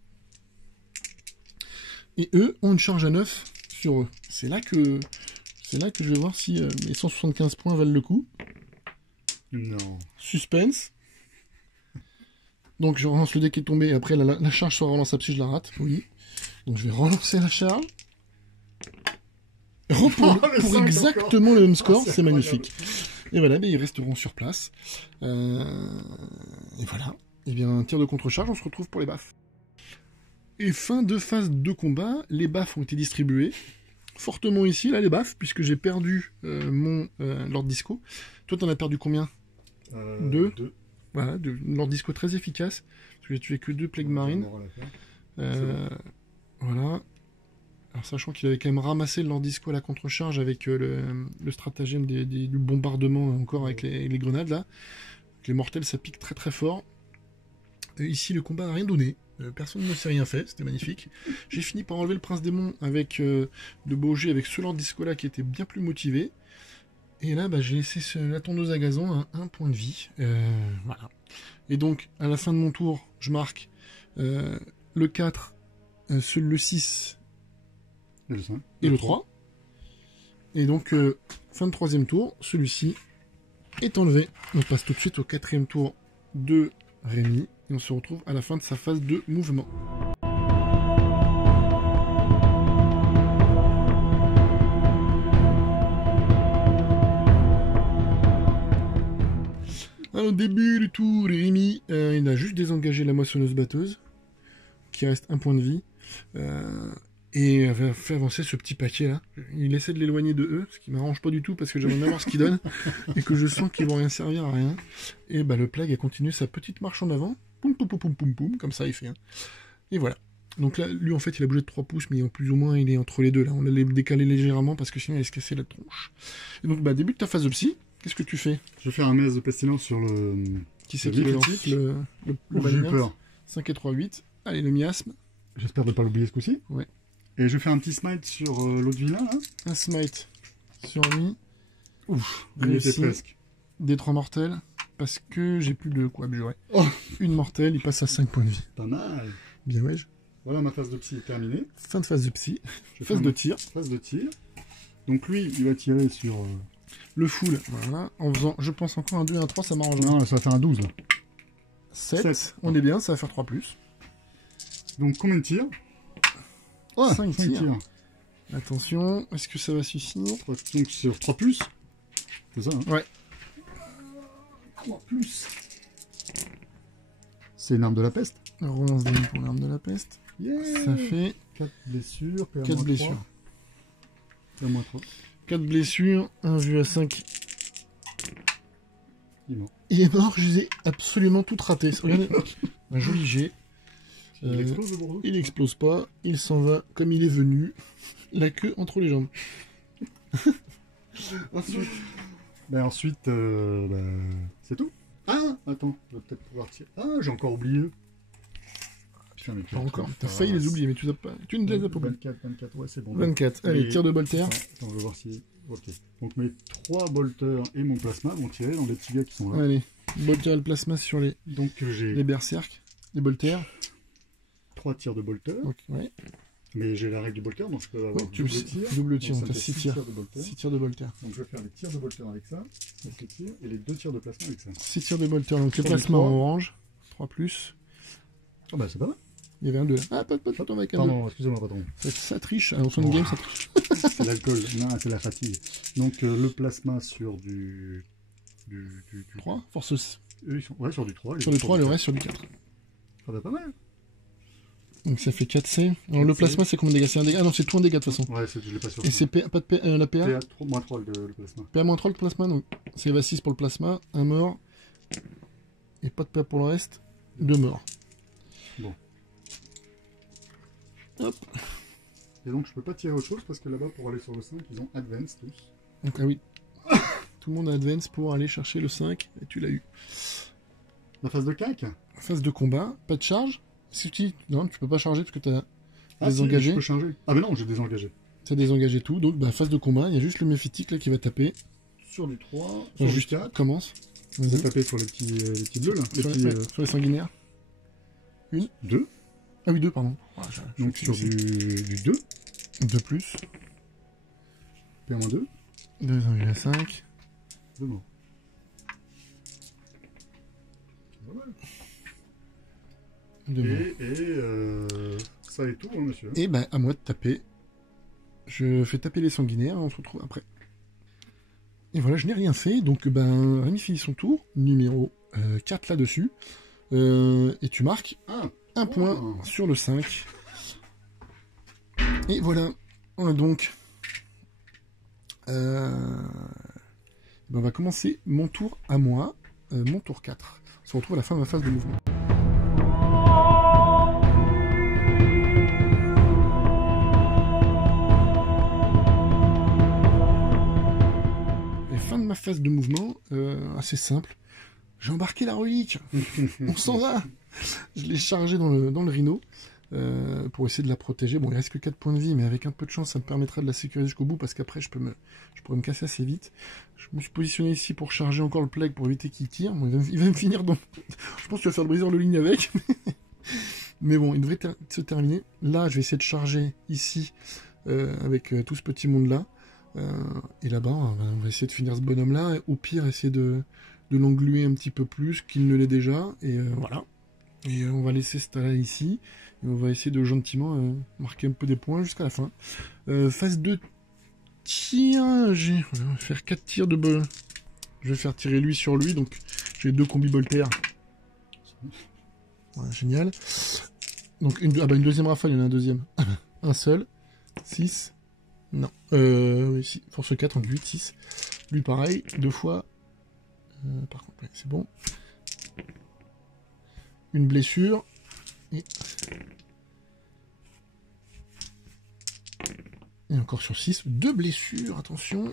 Et eux ont une charge à 9 sur eux. C'est là que je vais voir si mes 175 points valent le coup. Non. Suspense. Donc je relance le dé qui est tombé. Après, la charge sera relançable si je la rate. Oui. Donc je vais relancer la charge. Pour exactement le même score, c'est magnifique. Et voilà, mais ils resteront sur place. Et voilà. Et bien, tir de contre-charge, on se retrouve pour les baffes. Et fin de phase de combat, les baffes ont été distribuées. Fortement ici, là, les baffes, puisque j'ai perdu mon Lord Disco. Toi, t'en as perdu combien? 2. Voilà, Lord Disco très efficace. Parce que j'ai tué que 2 Plague Marine. Voilà. Alors, sachant qu'il avait quand même ramassé le Lord Disco à la contre-charge avec le stratagème du bombardement encore avec les grenades là. Les mortels, ça pique très très fort. Ici, le combat n'a rien donné. Personne ne s'est rien fait, c'était magnifique. J'ai fini par enlever le prince démon avec de Baugé, avec ce Lord Discola qui était bien plus motivé. Et là, bah, j'ai laissé la tondeuse à gazon à 1 point de vie. Voilà. Et donc, à la fin de mon tour, je marque le 4, le 6 Et le 5. et le 3. Et donc, fin de troisième tour, celui-ci est enlevé. On passe tout de suite au 4e tour de Rémi. Et on se retrouve à la fin de sa phase de mouvement. Au début du tour, Rémi, il a juste désengagé la moissonneuse batteuse, qui reste 1 point de vie, et a fait avancer ce petit paquet là. Il essaie de l'éloigner de eux, ce qui m'arrange pas du tout parce que j'aimerais bien voir ce qu'il donne, et que je sens qu'ils vont rien servir à rien. Et bah le plague a continué sa petite marche en avant, poum poum poum poum poum poum, comme ça il fait. Hein. Et voilà. Donc là, lui en fait il a bougé de 3 pouces, mais plus ou moins il est entre les deux là. On l'a décalé légèrement parce que sinon il allait se casser la tronche. Et donc bah début de ta phase de psy. Qu'est-ce que tu fais? Je vais faire un maise de pestilence sur le... Qui c'est qui lance le J'ai eu peur. 5 et 3, 8. Allez, le miasme. J'espère ne pas l'oublier ce coup-ci. Ouais. Et je vais faire un petit smite sur l'autre vilain, là. Un smite sur lui. Ouf, il était presque. Des 3 mortels. Parce que j'ai plus de quoi abjurer. Oh, une mortelle, il passe à 5 points de vie. pas mal. Bien, ouais. Voilà, ma phase de psy est terminée. Fin de phase de psy. Phase de tir. Phase de tir. Donc lui, il va tirer sur... Le full, voilà, en faisant, je pense, encore un 2 et un 3, ça m'arrange. Non, là, ça va faire un 12, là. 7, on est bien, ça va faire 3+. Donc, combien de tirs? Oh, 5 tirs. Attention, est-ce que ça va suffire? Donc, sur 3+. C'est ça, hein? Ouais. 3+. C'est une arme de la peste. Relance d'un pour l'arme de la peste. Yeah. Ça fait 4 blessures. 4 blessures. moins 3. 4 blessures, 1 vu à 5. Il est mort. Il est mort, je les ai absolument toutes ratées. Regardez, un joli jet. Il explose le bourreau? Il explose pas, il s'en va comme il est venu, la queue entre les jambes. Ensuite, c'est tout. Ah, attends, je vais peut-être pouvoir tirer. Ah, j'ai encore oublié. Putain, mais Pas encore, t'as failli les oublier, mais tu ne les as pas oubliés. 24, ouais, c'est bon. 24, allez, tir de bolter. Attends, je vais voir si... Ok. Donc mes 3 bolters et mon plasma vont tirer dans les petits gars qui sont là. Allez, bolter et le plasma sur les j'ai berserk, les bolters. 3 tirs de bolter. Okay, ouais. Mais j'ai la règle du bolter, donc je peux avoir double tir, donc t'as 6 tirs. 6 tirs de bolter. Donc je vais faire les tirs de bolter avec ça, et les 2 tirs de plasma avec ça. 6 tirs de bolter, donc le plasma en orange. 3+. Ah bah c'est pas mal. Il y avait un 2 là. Ah, pas tomber avec un 2. Pardon, excusez-moi, patron. Ça triche, en fin de game, ça triche. C'est l'alcool, non, c'est la fatigue. Donc le plasma sur du 3, force. Ouais, sur du 3. Sur du 3, le reste sur du 4. Ça va pas mal. Donc ça fait 4 C. Alors le plasma, c'est combien de dégâts? C'est un dégât? Ah non, c'est tout un dégât de toute façon. Ouais, je l'ai pas sur. Et c'est pas de la PA? PA moins 3 le plasma. PA moins 3 le plasma, donc c'est 6 pour le plasma, un mort. Et pas de PA pour le reste, 2 morts. Bon. Hop. Et donc je peux pas tirer autre chose parce que là-bas pour aller sur le 5 ils ont advance tous. Donc ah oui. Tout le monde a advance pour aller chercher le 5 et tu l'as eu. La phase de cac. Phase de combat, pas de charge. Non, tu peux pas charger parce que tu as désengagé. Si, je peux changer. Ah mais non, j'ai désengagé. Tu as désengagé tout, donc phase de combat, il y a juste le méphitique là qui va taper. Sur du 3, sur du 4. Commence. On va taper sur les petits bleus là. Sur les sanguinaires. 2. Ah oui, 2, pardon. Donc sur du 2. 2+. P-2. 2,5. 2 morts. Et ça est tout, hein, monsieur. Et ben, à moi de taper. Je fais taper les sanguinaires, on se retrouve après. Et voilà, je n'ai rien fait, donc ben, Rémi finit son tour, numéro 4 là-dessus. Et tu marques un point sur le 5. Et voilà, on a donc... ben, on va commencer mon tour à moi, mon tour 4. On se retrouve à la fin de ma phase de mouvement. De ma phase de mouvement, assez simple. J'ai embarqué la relique. On s'en va. Je l'ai chargé dans le rhino pour essayer de la protéger. Bon, il reste que 4 points de vie, mais avec un peu de chance, ça me permettra de la sécuriser jusqu'au bout parce qu'après, je pourrais me casser assez vite. Je me suis positionné ici pour charger encore le plague pour éviter qu'il tire. Bon, il va me finir dans... Je pense qu'il va faire le briseur de ligne avec. Mais bon, il devrait se terminer. Là, je vais essayer de charger ici avec tout ce petit monde-là. Et là-bas, on va essayer de finir ce bonhomme-là. Au pire, essayer de l'engluer un petit peu plus qu'il ne l'est déjà. Et voilà. Et on va laisser ce tas-là ici. Et on va essayer de gentiment marquer un peu des points jusqu'à la fin. Phase de tir. Je vais faire 4 tirs de bol. Je vais faire tirer lui sur lui. Donc j'ai 2 combis Voltaire. Voilà, génial. Donc une deuxième rafale, il y en a un deuxième. Un seul. 6. Non. Oui, si. Force 4, donc 8, 6. Lui pareil, 2 fois. Par contre, ouais, c'est bon. Une blessure. Et encore sur 6. 2 blessures, attention.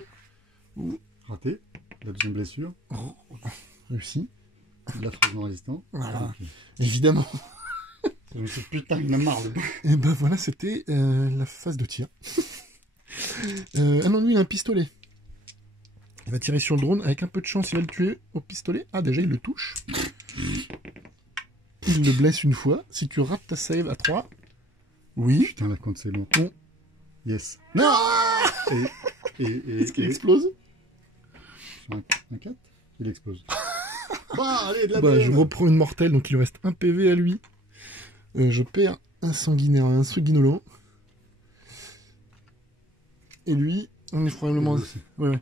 Raté. La deuxième blessure. Oh. Réussi. L'affreusement résistant. Voilà. Okay. Évidemment. Putain, il m'a marre le... Et ben voilà, c'était la phase de tir. Ah non, lui, il a un pistolet. Il va tirer sur le drone. Avec un peu de chance, il va le tuer au pistolet. Ah, déjà, il le touche. Il le blesse une fois. Si tu rates ta save à 3. Oui. Putain, la compte, c'est long. Bon. Yes. Non. Est-ce qu'il explose? Un 4 il explose. Allez, de la je reprends une mortelle, donc il lui reste un PV à lui. Je perds un sanguinaire, un sanguinolent. Et lui, on est probablement... Ouais.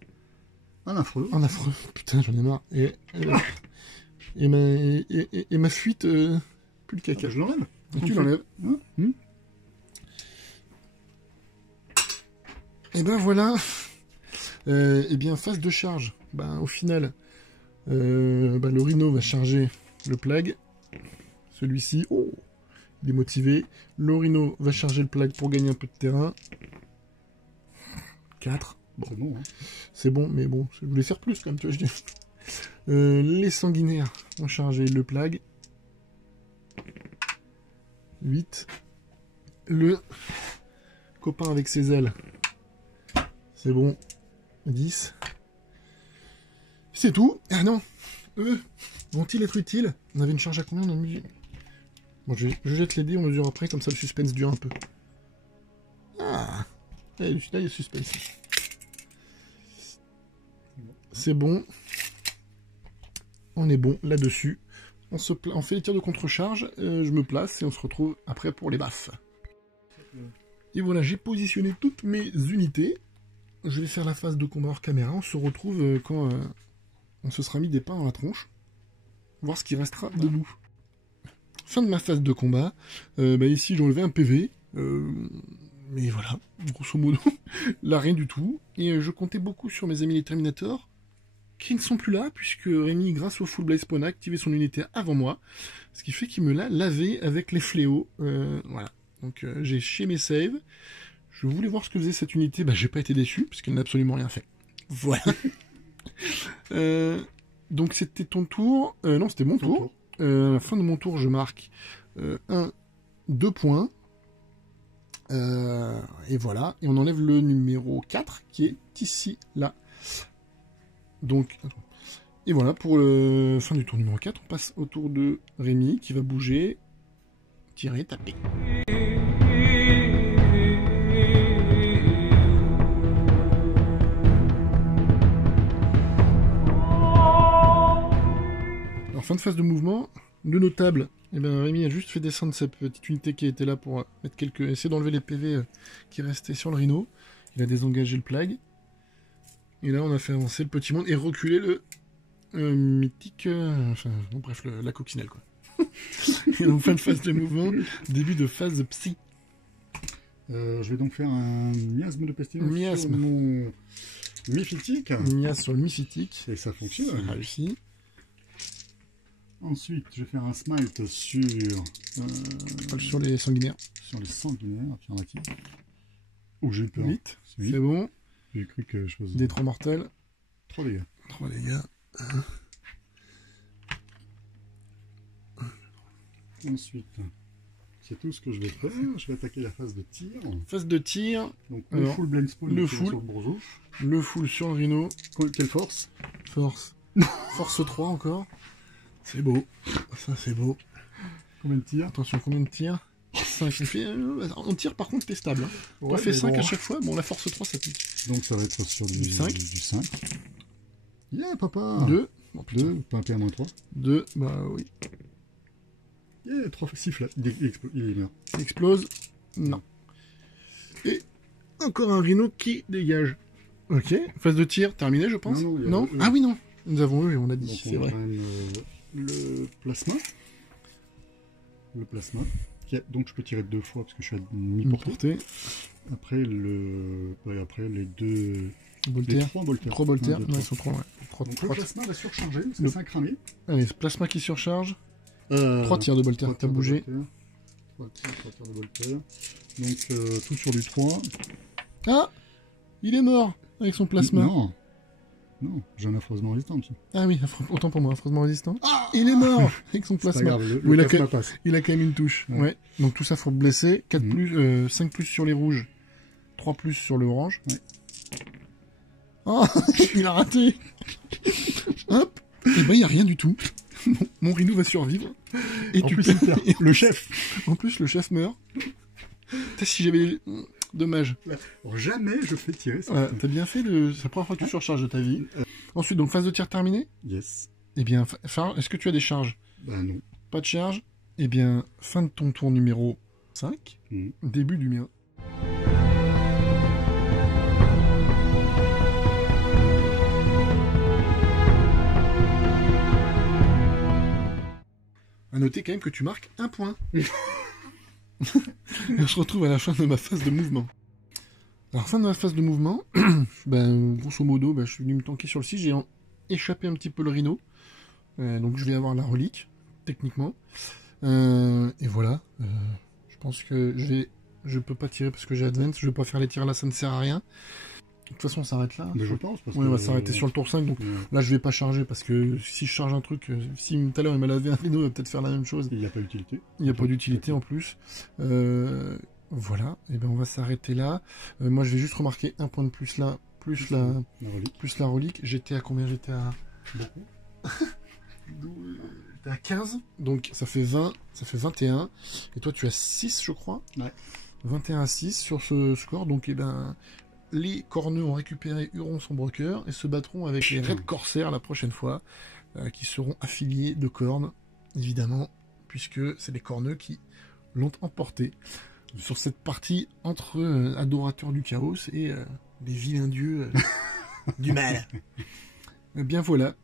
Un affreux. Un affreux. Putain, j'en ai marre. Et ma fuite... plus le caca. Je l'enlève. Tu l'enlèves. Et ben voilà. Et bien, phase de charge. Au final, le rhino va charger le plague. Celui-ci, il est motivé. Le rhino va charger le plague pour gagner un peu de terrain. 4. Bon. C'est bon, hein. C'est bon, mais bon, je voulais faire plus, comme tu vois, je dis. Les sanguinaires ont chargé le plague. 8. Le copain avec ses ailes. C'est bon. 10. C'est tout. Ah non. Eux vont-ils être utiles? On avait une charge à combien dans le musée? Bon, je jette les dés, on mesure après, comme ça le suspense dure un peu. Ah. Là, il y a le suspense. C'est bon. On est bon là-dessus. On fait les tirs de contre-charge. Je me place et on se retrouve après pour les baffes. Et voilà, j'ai positionné toutes mes unités. Je vais faire la phase de combat hors caméra. On se retrouve quand on se sera mis des pains dans la tronche. Voir ce qui restera debout. Fin de ma phase de combat. Ici, j'ai enlevé un PV. Mais voilà, grosso modo, là, rien du tout. Et je comptais beaucoup sur mes amis les Terminators, qui ne sont plus là, puisque Rémi, grâce au Full Blaze Spawn, a activé son unité avant moi. Ce qui fait qu'il me l'a lavé avec les fléaux. Voilà. Donc, j'ai chié mes saves. Je voulais voir ce que faisait cette unité. J'ai pas été déçu, puisqu'elle n'a absolument rien fait. Voilà. Donc, c'était ton tour. Non, c'était mon tour. À la fin de mon tour, je marque 2 points. Et voilà. Et on enlève le numéro 4, qui est ici, là. Donc, et voilà, pour le fin du tour numéro 4, on passe au tour de Rémi, qui va bouger, tirer, taper. Alors, fin de phase de mouvement, le notable, Rémi a juste fait descendre sa petite unité qui était là pour essayer d'enlever les PV qui restaient sur le rhino. Il a désengagé le plague. Et là, on a fait avancer le petit monde et reculer le mythique... la coccinelle, quoi. Et donc, fin de phase de mouvement, début de phase psy. Je vais donc faire un miasme de pestilence sur mon miphytique. Miasme sur le miphytique. Et ça fonctionne. Ça réussit. Ensuite, je vais faire un smite sur les sanguinaires. Sur les sanguinaires, affirmatif. Oh, j'ai eu peur. 8. C'est bon. J'ai cru que je faisais... Des 3 mortels. 3 dégâts. 3 dégâts. Ensuite, c'est tout ce que je vais faire. Je vais attaquer la phase de tir. Phase de tir. Donc le Alors, full blind spawn, le sur full. le bourgeois. Le full sur le rhino. Quelle force? Force. Force 3 encore. C'est beau. Ça, c'est beau. Combien de tirs? Attention, combien de tirs? 5. On tire par contre, t'es stable. Hein. Ouais, on fait 5 bon. à chaque fois. Bon, la force 3, ça pique. Donc ça va être sur du 5. Du 5. Yeah, papa! 2. 2, pas un P1-3. 2, bah oui. Yeah, 3 siffles. Il meurt. Il explose. Non. Et encore un rhino qui dégage. Ok. Phase de tir terminée, je pense. Non, Ah oui, non. Nous avons eu, on a dit, Donc c'est on vrai. prenne, le plasma. Le plasma. Donc je peux tirer 2 fois parce que je suis à mi-portée. Portée. Après après les 2. Bolter. 3 bolters. 3 bolters. 1, 2, Non, 3. ils sont 3, ouais. 3, Donc le plasma va surcharger parce que Le- c'est un cramé. Allez, plasma qui surcharge. 3 tirs de bolter. T'as bougé. 3 tirs de bolter. Donc tout sur du 3. Ah, il est mort avec son plasma. Non. Non, j'ai un affreusement résistant, monsieur. Ah oui, autant pour moi, affreusement résistant. Il est mort avec son C'est pas plasma. grave, Oui, le il, plasma a passe. il a quand même une touche. Ouais. Ouais. Donc tout ça faut blesser. 4 Mhm. plus, 5 plus sur les rouges. 3 plus sur le orange. Ouais. Oh, il a raté. Hop. Et ben il n'y a rien du tout. Mon rhino va survivre. Et En tu plus, peux- il perd. Le chef. En plus, le chef meurt. Putain, si j'avais... Dommage. Alors, jamais je fais tirer ça. Ouais, t'as bien fait, c'est la première fois que tu surcharges de ta vie. Ensuite, donc phase de tir terminée. Yes. Eh bien, est-ce que tu as des charges? Bah non. Pas de charge. Eh bien, fin de ton tour numéro 5. Mhm. Début du mien. À noter quand même que tu marques un point. On se retrouve à la fin de ma phase de mouvement. Alors, fin de ma phase de mouvement, ben, grosso modo, ben, je suis venu me tanker sur le site, j'ai échappé un petit peu le rhino. Donc je vais avoir la relique, techniquement. Et voilà. Je pense que je peux pas tirer parce que j'ai advance, je vais pas faire les tirs là, ça ne sert à rien. De toute façon, on s'arrête là. Mais je pense. Parce Ouais, que, on va s'arrêter sur le tour 5, donc là je vais pas charger parce que si je charge un truc, si tout à l'heure il m'a lavé un rhino, il va peut-être faire la même chose. Il n'y a pas d'utilité. Il n'y a pas d'utilité en plus. Voilà, et ben on va s'arrêter là. Moi je vais juste remarquer un point de plus là, plus La relique. la relique. J'étais à combien? J'étais à... Beaucoup. T'es à 15, donc ça fait 20, ça fait 21. Et toi tu as 6 je crois. Ouais. 21 à 6 sur ce score, donc eh ben... Les corneux ont récupéré Huron son broker et se battront avec les Red Corsair la prochaine fois, qui seront affiliés de Korn, évidemment, puisque c'est les corneux qui l'ont emporté sur cette partie entre adorateurs du chaos et les vilains dieux du mal. Eh bien voilà.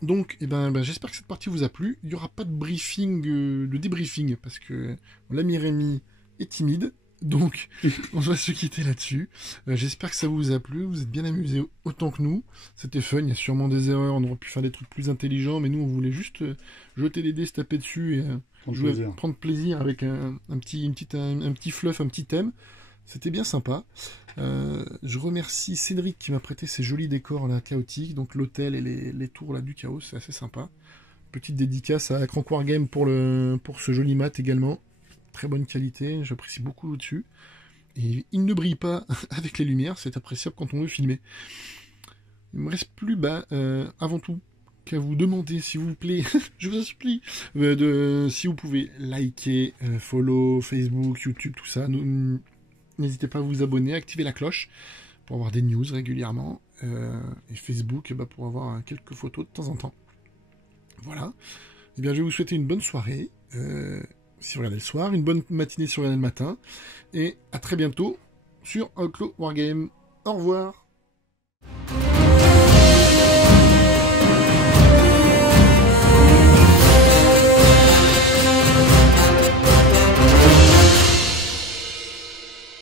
Donc, eh ben, j'espère que cette partie vous a plu. Il n'y aura pas de briefing, de débriefing, parce que l'ami Rémi est timide. Donc, on va se quitter là-dessus. J'espère que ça vous a plu. Vous êtes bien amusés autant que nous. C'était fun. Il y a sûrement des erreurs. On aurait pu faire des trucs plus intelligents. Mais nous, on voulait juste jeter les dés, se taper dessus et prendre plaisir avec un petit fluff, un petit thème. C'était bien sympa. Je remercie Cédric qui m'a prêté ces jolis décors là, chaotiques. Donc, l'hôtel et les tours là, du chaos. C'est assez sympa. Petite dédicace à Crank Wargame pour ce joli mat également. Très bonne qualité, j'apprécie beaucoup au-dessus. Et il ne brille pas avec les lumières, c'est appréciable quand on veut filmer. Il ne me reste plus, avant tout, qu'à vous demander, s'il vous plaît, je vous en supplie, si vous pouvez liker, follow, Facebook, YouTube, tout ça. N'hésitez pas à vous abonner, activer la cloche pour avoir des news régulièrement. Et Facebook pour avoir quelques photos de temps en temps. Voilà. Eh bien, je vais vous souhaiter une bonne soirée. Si vous regardez le soir, une bonne matinée si vous regardez le matin, et à très bientôt sur Outlaw Wargame. Au revoir.